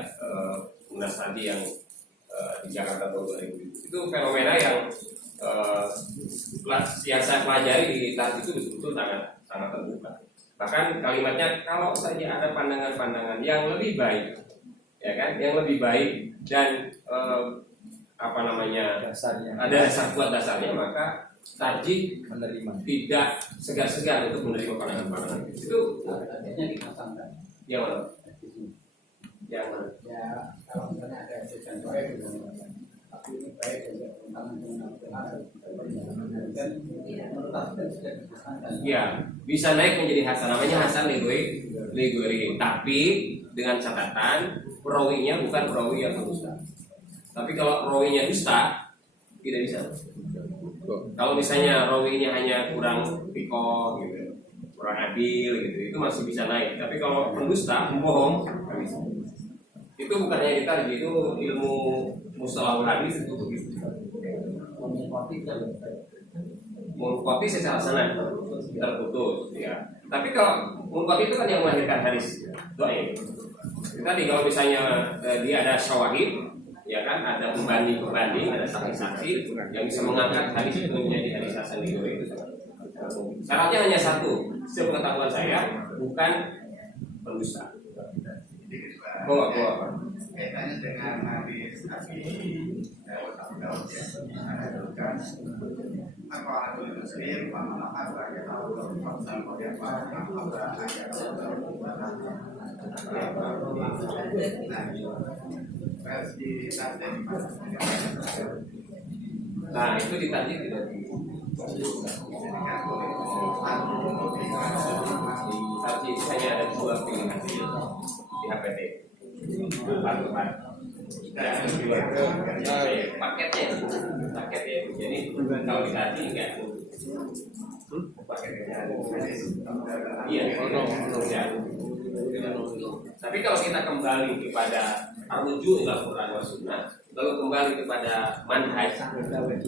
Munas tadi yang di Jakarta tahun 2000 itu fenomena yang saya pelajari di tas itu betul-betul sangat terbuka. Bahkan kalimatnya kalau saja ada pandangan-pandangan yang lebih baik, ya kan, yang lebih baik dan dasarnya ada dasar kuat dasarnya, maka tarjih menerima, tidak segan-segan untuk menerima pandangan-pandangan itu. Artinya dipasangkan. Yang mana? Yang mana? Ya kalau misalnya ada contohnya ini baik dan bertentangan dengan Al-Quran dan menurut aku kan sudah disahkan. Ya, bisa naik menjadi hasan, namanya hasan liguri. Tapi dengan catatan perawinya bukan perawi yang berdusta. Tapi kalau perawinya dusta tidak bisa. Kalau misalnya rawinya hanya kurang piko gitu, kurang adil gitu, itu masih bisa naik. Tapi kalau pendusta, pembohong, nggak bisa. Itu bukannya kita itu ilmu mustalahul hadis itu begitu. Mengkoti secara sanad terputus, ya. Tapi kalau mengkoti itu kan yang melahirkan hadis dhaif. Tadi kalau misalnya dia ada syawahid, ya kan, ada pembanding, ada saksi-saksi yang bisa mengangkat hadis itu menjadi hadis hasan itu. Syaratnya hanya satu, sepengetahuan saya, bukan pendusta. Kaitannya dengan hadis Nabi Daud ya, menunjukkan apa itu Muslim, mana sebagai tahu tentang kemudian apa ayat versi tarjih. Nah itu ditarjih tidak tarjih hanya ada dua pilihan di HPT. Paketnya jadi kalau dikasih enggak paketnya iya. Tapi kalau kita kembali kepada arruju ila Quran wa Sunnah, lalu kembali kepada manhaj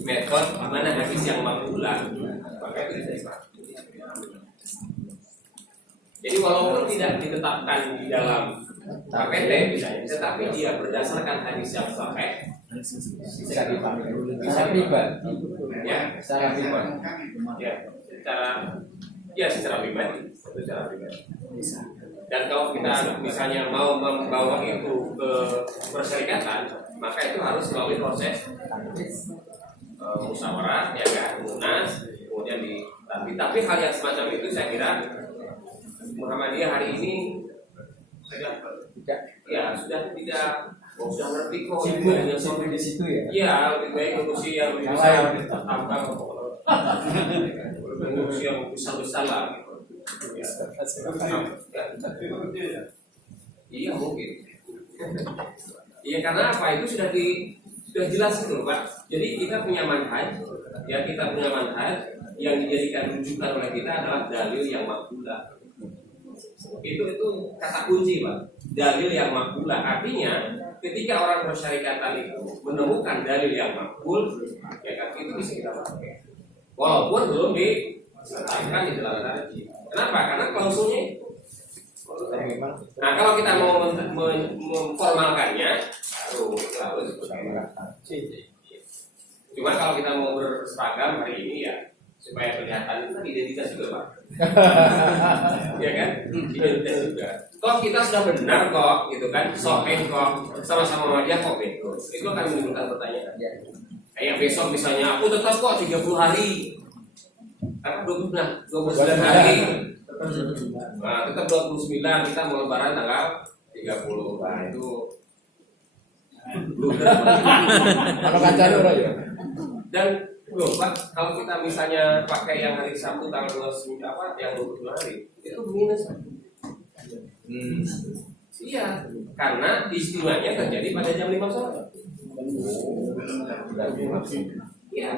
metode mana hadis yang makbulah, maka itu bisa dipakai. Jadi walaupun tidak ditetapkan di dalam KPT misalnya, tetapi dia berdasarkan hadis yang sahih bisa dipakai. Bisa pribadi, ya, secara pribadi, ya, secara pribadi. Dan kalau kita misalnya mau membawa itu ke perserikatan, maka itu harus melalui proses musyawarah, ya kan, munas, kemudian tapi hal yang semacam itu saya kira Muhammadiyah hari ini sudah ngerti kok hanya sampai di situ ya. Iya, lebih baik ngurusi yang lebih besar, tambang ngurusi yang besar lah. Iya mungkin. Iya karena apa itu sudah jelas itu Pak. Jadi kita punya manhaj, yang dijadikan rujukan oleh kita adalah dalil yang makbulah. Itu kata kunci Pak. Dalil yang makbulah artinya ketika orang bersyarikatan itu menemukan dalil yang makbul, ya kan itu bisa kita pakai. Walaupun belum disertakan di dalam tarjih. Kenapa? Karena klausulnya. Nah kalau kita mau memformalkannya, harus cuma kalau kita mau berseragam hari ini ya supaya kelihatan itu kan identitas juga Pak. Ya kan? Identitas juga. Kok kita sudah benar kok, gitu kan? Sahih kok, sama-sama Muhammadiyah kok betul. Itu akan menimbulkan pertanyaan. Kayak besok misalnya aku tetap kok 30 hari. Apa 29 hari. Nah, tetap 29 kita mau lebaran tanggal 30. Nah, itu Kalau kancane ora ya. dan loh Pak, kalau kita misalnya pakai yang hari Sabtu tanggal 29 yang 22 hari, itu minus. Iya, karena istimewanya terjadi pada jam 5 sore. Iya,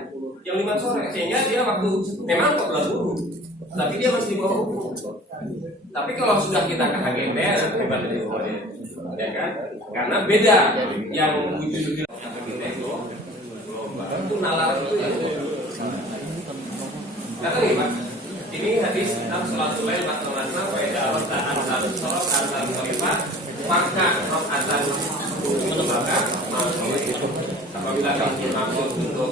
jam 5 sore. Sehingga dia waktu memang 14 dulu, tapi dia masih di bawah hukum. Tapi kalau sudah kita ke HGT, ya kan? Karena beda yang wujud itu nalar itu ya. Kata nih Pak, ini hadis tentang sholat sulail matlamatna wa ida'at ta'an sholat antar khalifah maka rokatan maka apabila kamu maksud untuk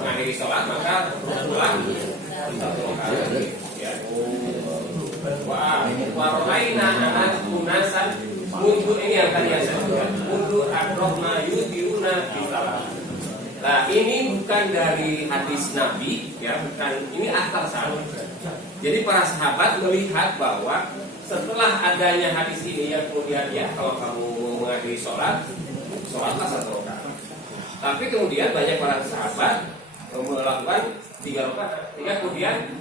mengakhiri sholat maka pulang warohaina anak munasan mundur ini yang tadi saya sebutkan mundur akrohma yudiuna bisalah. Nah ini bukan dari hadis Nabi, ya bukan, ini asal sahabat. Jadi para sahabat melihat bahwa setelah adanya hadis ini yang kemudian ya kalau kamu mengakhiri sholatlah 1 rakaat. Tapi kemudian banyak para sahabat melakukan 3 rakaat. Sehingga kemudian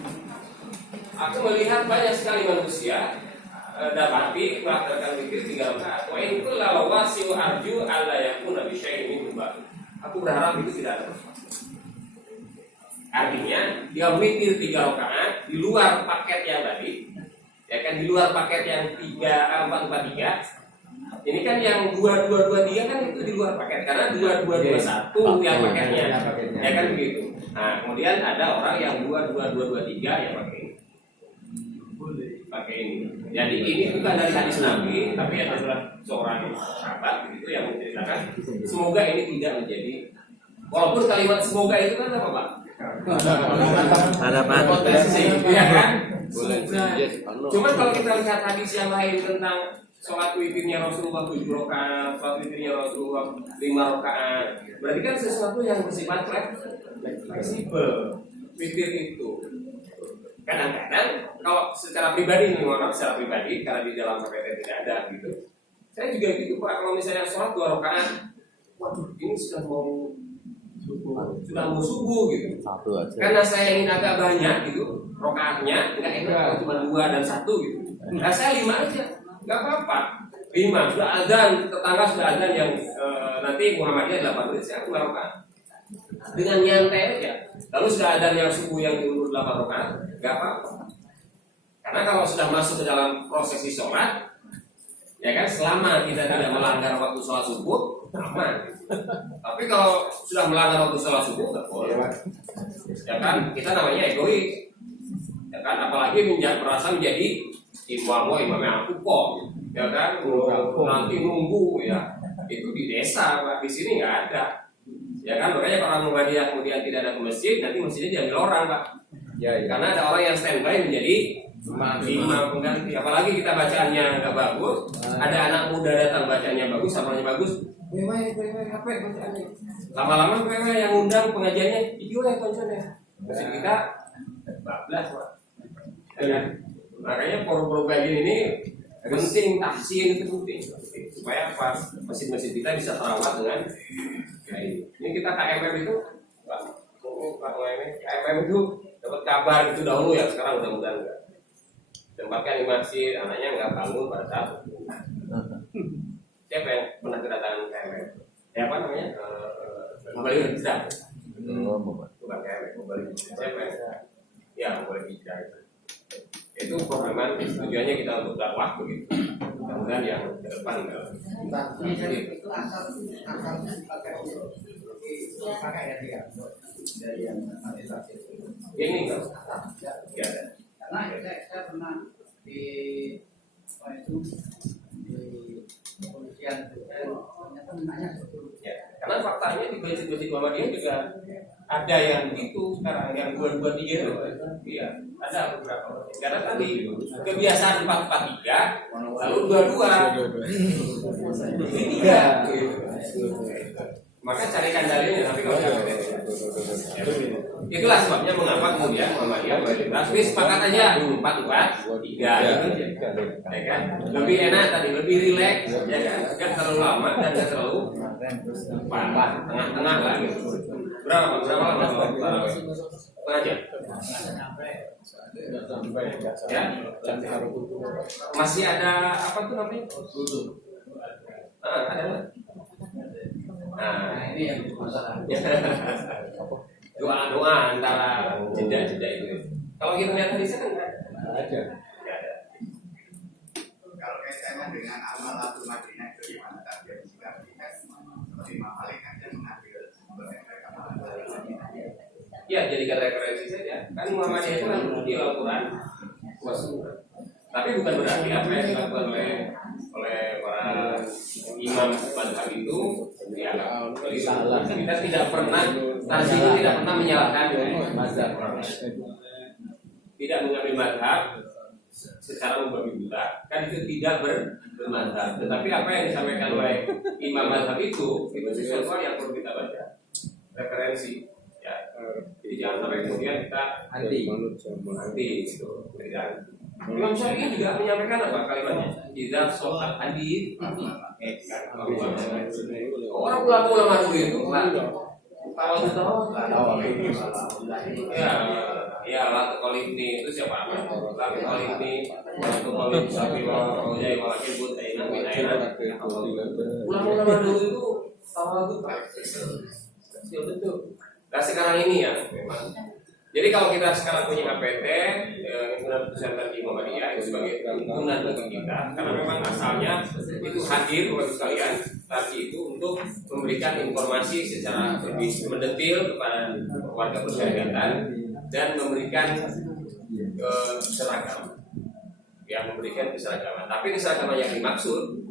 aku melihat banyak sekali manusia dapati melakukan zikir 3 rakaat. Wa in kulla wasi'u arju alla yakuna bi syai'in min ba'd. Aku berharap itu tidak ada. Artinya dia witir 3 rakaat di luar paket yang tadi, ya kan, di luar paket yang 443. Ini kan yang 2223 kan itu di luar paket karena 2221 yang paketnya, ya kan begitu. Nah kemudian ada orang yang 22223 yang pakai ini. Jadi ini bukan dari hadis Nabi, tapi adalah seorang sahabat begitu yang menceritakan. Semoga ini tidak menjadi, walaupun kalimat semoga itu kan apa Pak? Harapan. Potensi, ya kan? Boleh. Cuman kalau kita lihat hadis yang lain tentang sholat witirnya Rasulullah 7 rakaat, sholat witirnya Rasulullah 5 rakaat, berarti kan sesuatu yang bersifat fleksibel. Witir itu kadang-kadang kalau secara pribadi nih, mohon maaf secara pribadi karena di dalam PPT tidak ada gitu. Saya juga gitu Pak, kalau misalnya sholat 2 rakaat, waduh ini sudah mau subuh gitu. Satu aja. Karena saya ingin agak banyak gitu, rakaatnya nggak enak kalau cuma 2 dan 1 gitu. Nah saya 5 aja, nggak apa-apa. 5 sudah azan, tetangga sudah azan yang nanti Muhammadiyah 8 menit, saya 2 rakaat. Dengan nyantai aja. Lalu sudah azan yang subuh yang diurut 8 rakaat, nggak apa-apa. Karena kalau sudah masuk ke dalam prosesi sholat, ya kan, selama kita tidak melanggar waktu sholat subuh, aman. Tapi kalau sudah melanggar waktu sholat subuh, nggak boleh. Ya kan, kita namanya egois. Ya kan, apalagi merasa menjadi imamnya aku kok. Ya kan, nanti nunggu ya. Itu di desa, Pak. Di sini nggak ada. Ya kan, makanya orang Muhammadiyah kemudian tidak ada ke masjid, nanti masjidnya diambil orang, Pak. Ya. Karena ada orang yang standby menjadi imam pengganti. Apalagi kita bacaannya nggak bagus, ada anak muda datang bacanya bagus, samanya bagus. Apa bacaannya? Lama-lama yang undang pengajiannya, itu ya konconnya. Masjid kita bablas, Pak. Ya. Makanya forum-forum kayak gini ini penting, tahsin itu penting. Supaya apa? Masjid-masjid kita bisa terawat dengan kayak ini. Ini kita KMM itu, KMM itu dapat kabar itu dahulu ya, sekarang mudah-mudahan enggak. Tempatkan di masjid, anaknya nggak bangun pada saat siapa yang pernah kedatangan KMM? Ya apa namanya? Kembali hijrah. Bukan KMM, kembali hijrah. Siapa yang? Ya, kembali hijrah itu. Itu programan tujuannya kita untuk dakwah begitu. Mudah-mudahan yang ke depan enggak. Itu asalnya pakai dari yang Ini enggak? Ya ada. karena saya pernah di kepolisian ternyata menanya Ya, karena faktanya di masjid-masjid Muhammadiyah juga ada yang begitu sekarang, yang 223 itu. Iya, ada beberapa. Karena tadi kebiasaan 443 lalu 22. Ini 3. Maka carikan dalilnya, tapi kalau itulah sebabnya mengapa kemudian Muhammadiyah mayoritas sepakat aja 443 gitu. Ya kan? Lebih enak tadi, lebih rileks, ya kan? Kan terlalu lama dan tidak terlalu tengah-tengah lah gitu. Berapa lama? Setengah jam. Ya. Masih ada apa tuh namanya? Ada. Nah, ini yang masalah. Doa-doa antara jeda-jeda itu. Kalau kita lihat hadisnya kan nggak ada. Kalau kaitannya dengan amal Abu Madinah itu gimana? Tapi jika kita seperti Malik aja mengambil sumber yang mereka Ya, jadikan referensi saja. Kan Muhammadiyah itu kan di Al-Quran Rasulullah. Tapi bukan berarti apa yang dilakukan oleh para imam mazhab itu dianggap salah. Kita tidak pernah tidak pernah menyalahkan mazhab. Tidak mengambil mazhab secara membabi buta, kan itu tidak bermazhab. Tetapi apa yang disampaikan oleh imam mazhab itu sesuatu yang perlu kita baca referensi. Ya, jadi jangan sampai kemudian kita anti gitu. Imam Syafi'i juga menyampaikan apa kalimatnya? Idza sholat hadid. Orang ulama dulu itu kan tahu. Ya, lah kali ini itu siapa? Lah kali ini waktu kali sapi mau jadi wakil buat Aina. Ulama dulu itu tahu itu betul. Nah sekarang ini ya memang. Jadi kalau kita sekarang punya APT, himpunan pesantren di Muhammadiyah itu sebagai himpunan bagi kita, karena memang asalnya itu hadir bagi sekalian, tapi itu untuk memberikan informasi secara lebih mendetil kepada warga persyarikatan dan memberikan keseragaman, ya memberikan keseragaman. Tapi keseragaman yang dimaksud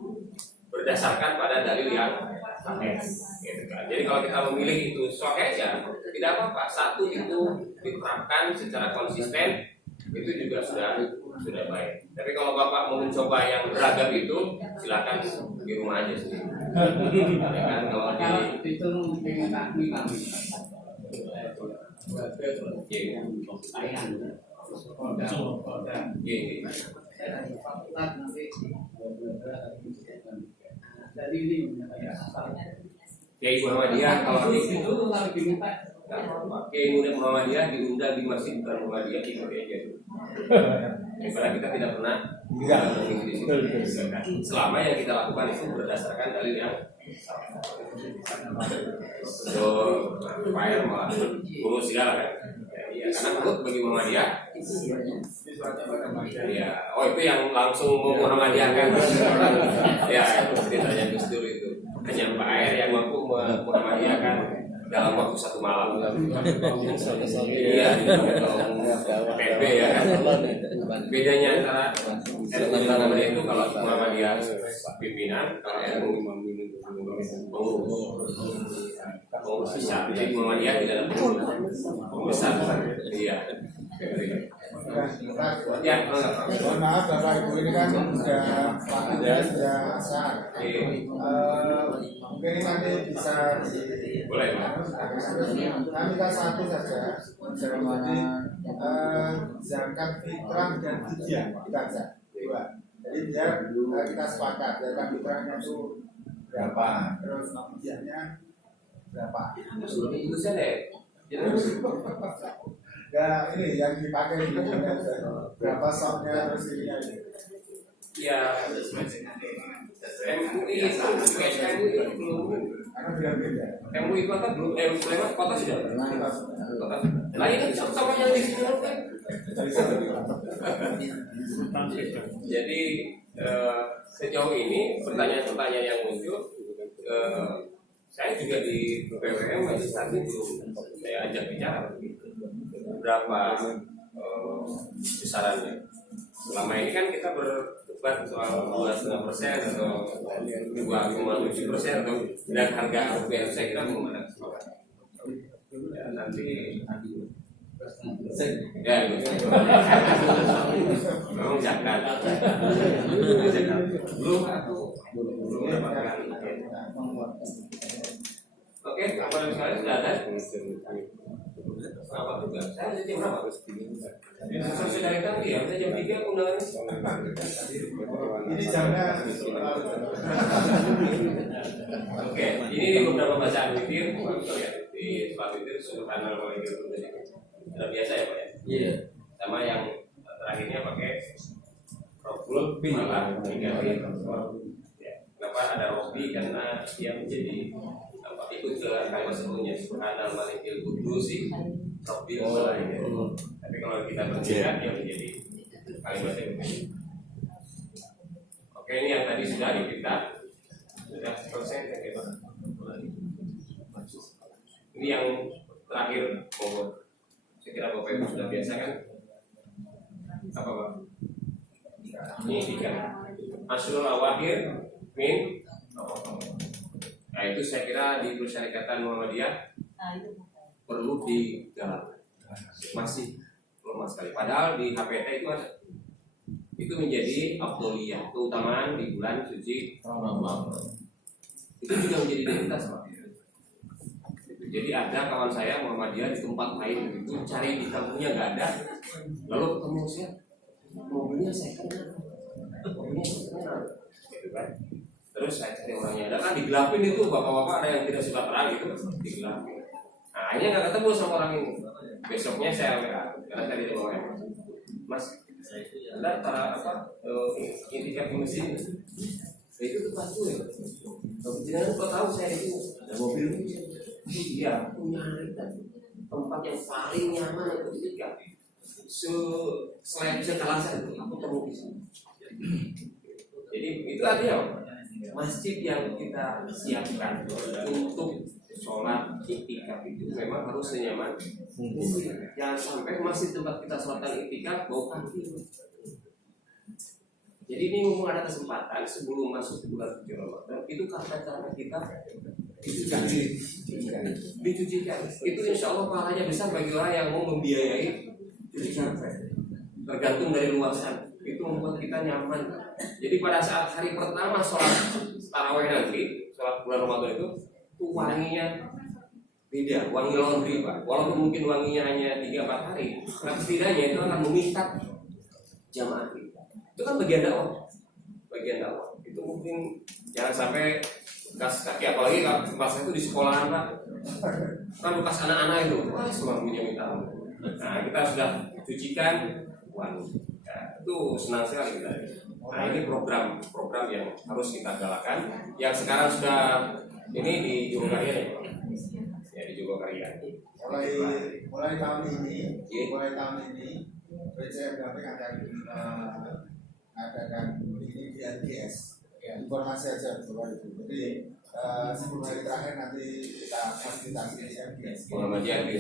berdasarkan pada dalil yang sahih, gitu kan. Jadi kalau kita memilih itu sahih ya tidak apa-apa. Satu itu diterapkan secara konsisten itu juga sudah baik. Tapi kalau Bapak mau mencoba yang beragam itu silakan di rumah aja sendiri. Ya kan kalau di itu mungkin kami jadi ini Kiai Muhammadiyah kalau itu kalau diminta Kiai Muda Muhammadiyah diundang di masjid bukan Muhammadiyah ikut aja. Daripada kita tidak pernah di situ. Selama yang kita lakukan itu berdasarkan dalil yang so fire malah ngurus segala kan. Ya, karena menurut bagi Muhammadiyah ya, oh itu yang langsung mau Muhammadiyahkan. Ya, ceritanya Gus Dur itu hanya Pak Air yang mampu Muhammadiyahkan dalam waktu 1 malam. Iya, PB ya kan. Bedanya antara Muhammadiyah itu kalau Muhammadiyah pimpinan, kalau pengurus besar. Jadi Muhammadiyah tidak ada pengurus besar. Iya. Ya, Mohon maaf Bapak Ibu, ini kan sudah asar. Mungkin ini nanti bisa boleh. Nah, minta satu saja. Jadi zakat fitrah dan fidyah dibaca. Dua. Jadi biar kita sepakat zakat fitrahnya itu berapa, terus fidyahnya berapa. Itu saja deh. Ya ini yang dipakai di berapa soknya terus ini. Ya, MUI itu belum. Karena beda-beda. MUI kota belum, Sleman kota sudah. Kota. Nah ini sama yang di sini kan. Jadi sejauh ini pertanyaan-pertanyaan yang muncul, saya juga di PWM legislatif belum saya ajak bicara berapa besarannya. Selama ini kan kita berdebat soal 2,5% atau 2,7% atau dan harga rupiah, saya kira belum ada kesepakatan. Ya, nanti ya memang zakat belum dapatkan. Oke, apa yang sekali sudah ada? Apa juga? Saya jam berapa? Sesuai dari tadi ya, saya jam 3 undangannya. Ini jamnya. Oke, ini beberapa bacaan witir, kita lihat di sholat witir subhanallah wa bihamdihi. Sudah biasa ya Pak ya? Iya. Sama yang terakhirnya pakai Rabbul malah negatif. Kenapa ada Robbi? Karena dia menjadi ikut ke kalimat sebelumnya subhanal malikil qudusi Rabbil malaikati. Tapi kalau kita berbeda dia menjadi kalimat yang berbeda. Oke, ini yang tadi sudah kita sudah selesai ya kita. Ini yang terakhir pokok. Saya kira Bapak Ibu sudah biasa kan? Apa Pak? Ini tiga. Asrul awahir min. Nah itu saya kira di Persyarikatan Muhammadiyah perlu digalakkan. Masih lemah sekali. Padahal di HPT itu ada. Itu menjadi afdoliyah, keutamaan di bulan suci Ramadan. Itu juga menjadi identitas Pak. Jadi ada kawan saya Muhammadiyah di tempat lain begitu, cari di kampungnya nggak ada, lalu ketemu saya, mobilnya saya kenal, gitu kan. Terus saya cari orangnya, ada kan digelapin itu bapak-bapak ada yang tidak suka terang itu digelapin. Nah akhirnya nggak ketemu sama orang ini. Besoknya saya WA karena tadi dia bawa Mas, ada intikat di mesin. Itu tempat gue. Jangan kau tahu saya itu ada mobil ini. Iya, punya tempat yang paling nyaman untuk intikat. Selain bisa terlaksana itu aku perlu di sini. Jadi itu artinya masjid yang kita siapkan untuk sholat iktikaf itu memang harus senyaman. Jangan sampai masjid tempat kita sholat iktikaf bau kaki. Jadi ini mumpung ada kesempatan sebelum masuk bulan suci Ramadan itu kata-kata kita dicucikan. Itu insya Allah pahalanya besar bagi orang yang mau membiayai cuci sampai. Tergantung dari luasan. Itu membuat kita nyaman. Jadi pada saat hari pertama sholat tarawih nanti, sholat bulan Ramadan itu wanginya beda, wangi laundry Pak. Walaupun mungkin wanginya hanya 3-4 hari, tapi setidaknya itu akan memikat jamaah kita. Itu kan bagian dakwah. Itu mungkin jangan sampai bekas kaki, apalagi kalau bekas itu di sekolahan Pak. Kan bekas anak-anak itu, wah semuanya minta. Nah kita sudah cucikan wangi. Itu senang sekali kita. Nah ini program yang harus kita galakan. Yang sekarang sudah ini di Jogokarian ya di Jogokarian. Mulai tahun ini BCMKP adakan ini di LGS. Informasi aja bahwa itu. Jadi 10 hari terakhir nanti kita fasilitasi di LGS. Muhammadiyah di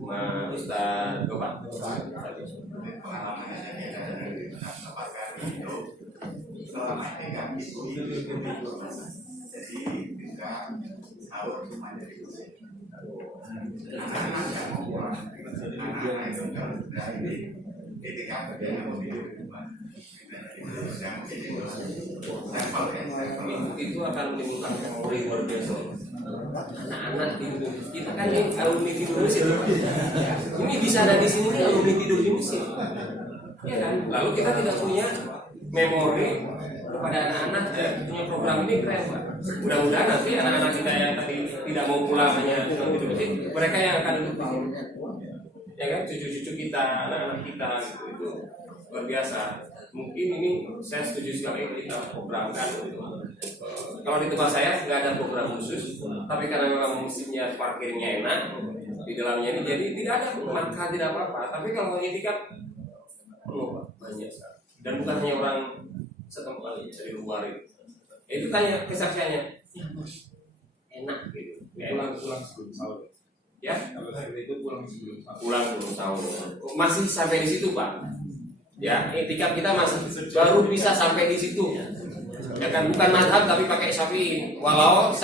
Ma Ustaz Gopal. Jadi kita sahur cuma dari anak-anak yang mau pulang, anak-anak itu kalau sudah ini ketika dia mau tidur di rumah, itu akan menimbulkan memori luar biasa. Anak-anak kita kan ini alumni tidur mesin. Ini bisa ada di sini alumni tidur di mesin. Ya kan? Lalu kita tidak punya memori kepada anak-anak punya program ini keren Pak. Mudah-mudahan nanti anak-anak kita yang tadi tidak mau pulang hanya tidur di mesin, mereka yang akan duduk di sini. Ya kan? Cucu-cucu kita, anak-anak kita itu luar biasa. Mungkin ini saya setuju sekali kita programkan. Kalau di tempat saya nggak ada program khusus, tapi karena memang musimnya parkirnya enak di dalamnya ini, jadi tidak ada marka tidak apa-apa. Tapi kalau iktikaf penuh banyak sekali. Dan bukan hanya orang setempat dari luar itu. Itu tanya kesaksiannya, ya Mas, enak gitu. Pulang sebelum sahur. Ya? Kalau itu pulang sebelum sahur. Masih sampai di situ Pak. Ya, iktikaf kita masih baru bisa sampai di situ. Ya kan bukan mazhab tapi pakai Syafi'i. Walaupun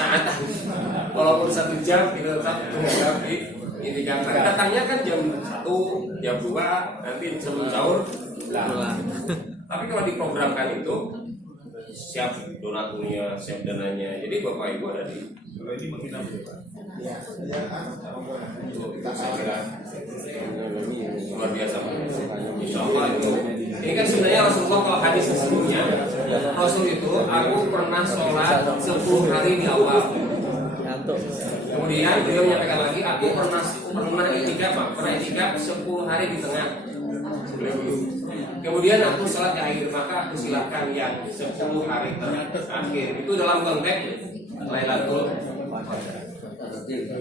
1 jam kita tetap menghadapi iktikaf. Datangnya kan jam 1, jam 2, nanti sebelum sahur pulang. Tapi kalau diprogramkan itu siap donaturnya, siap dananya. Jadi Bapak Ibu ada di kalau ini makin apa Pak? Ya, saya kira luar biasa Pak. Insya Allah itu. Ini kan sebenarnya Rasulullah kalau hadis sebelumnya Rasul itu aku pernah sholat 10 hari di awal. Kemudian beliau menyampaikan lagi aku pernah iktikaf 10 hari di tengah. Kemudian aku sholat di akhir, maka aku silakan yang 10 hari terakhir. Itu dalam konteks Lailatul Qadar. Gitu,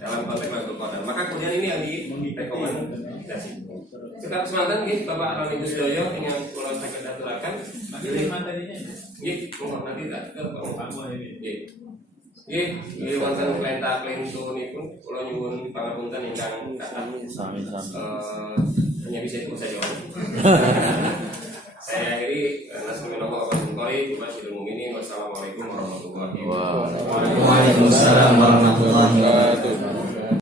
dalam konteks Lailatul Qadar. Maka kemudian ini yang direkomendasi. Sekarang semangat nih Bapak Alami Gusdoyo yang pulau sakit datulakan. Ini materinya. Mohon nanti tak ke Bapak ini. Ini wonten klenta-klentu nipun kula nyuwun pangapunten ingkang kathah. Hanya bisa itu saja. Saya akhiri Nasrullah Wabarakatuh. Wassalamualaikum warahmatullahi wabarakatuh. Waalaikumsalam warahmatullahi wabarakatuh.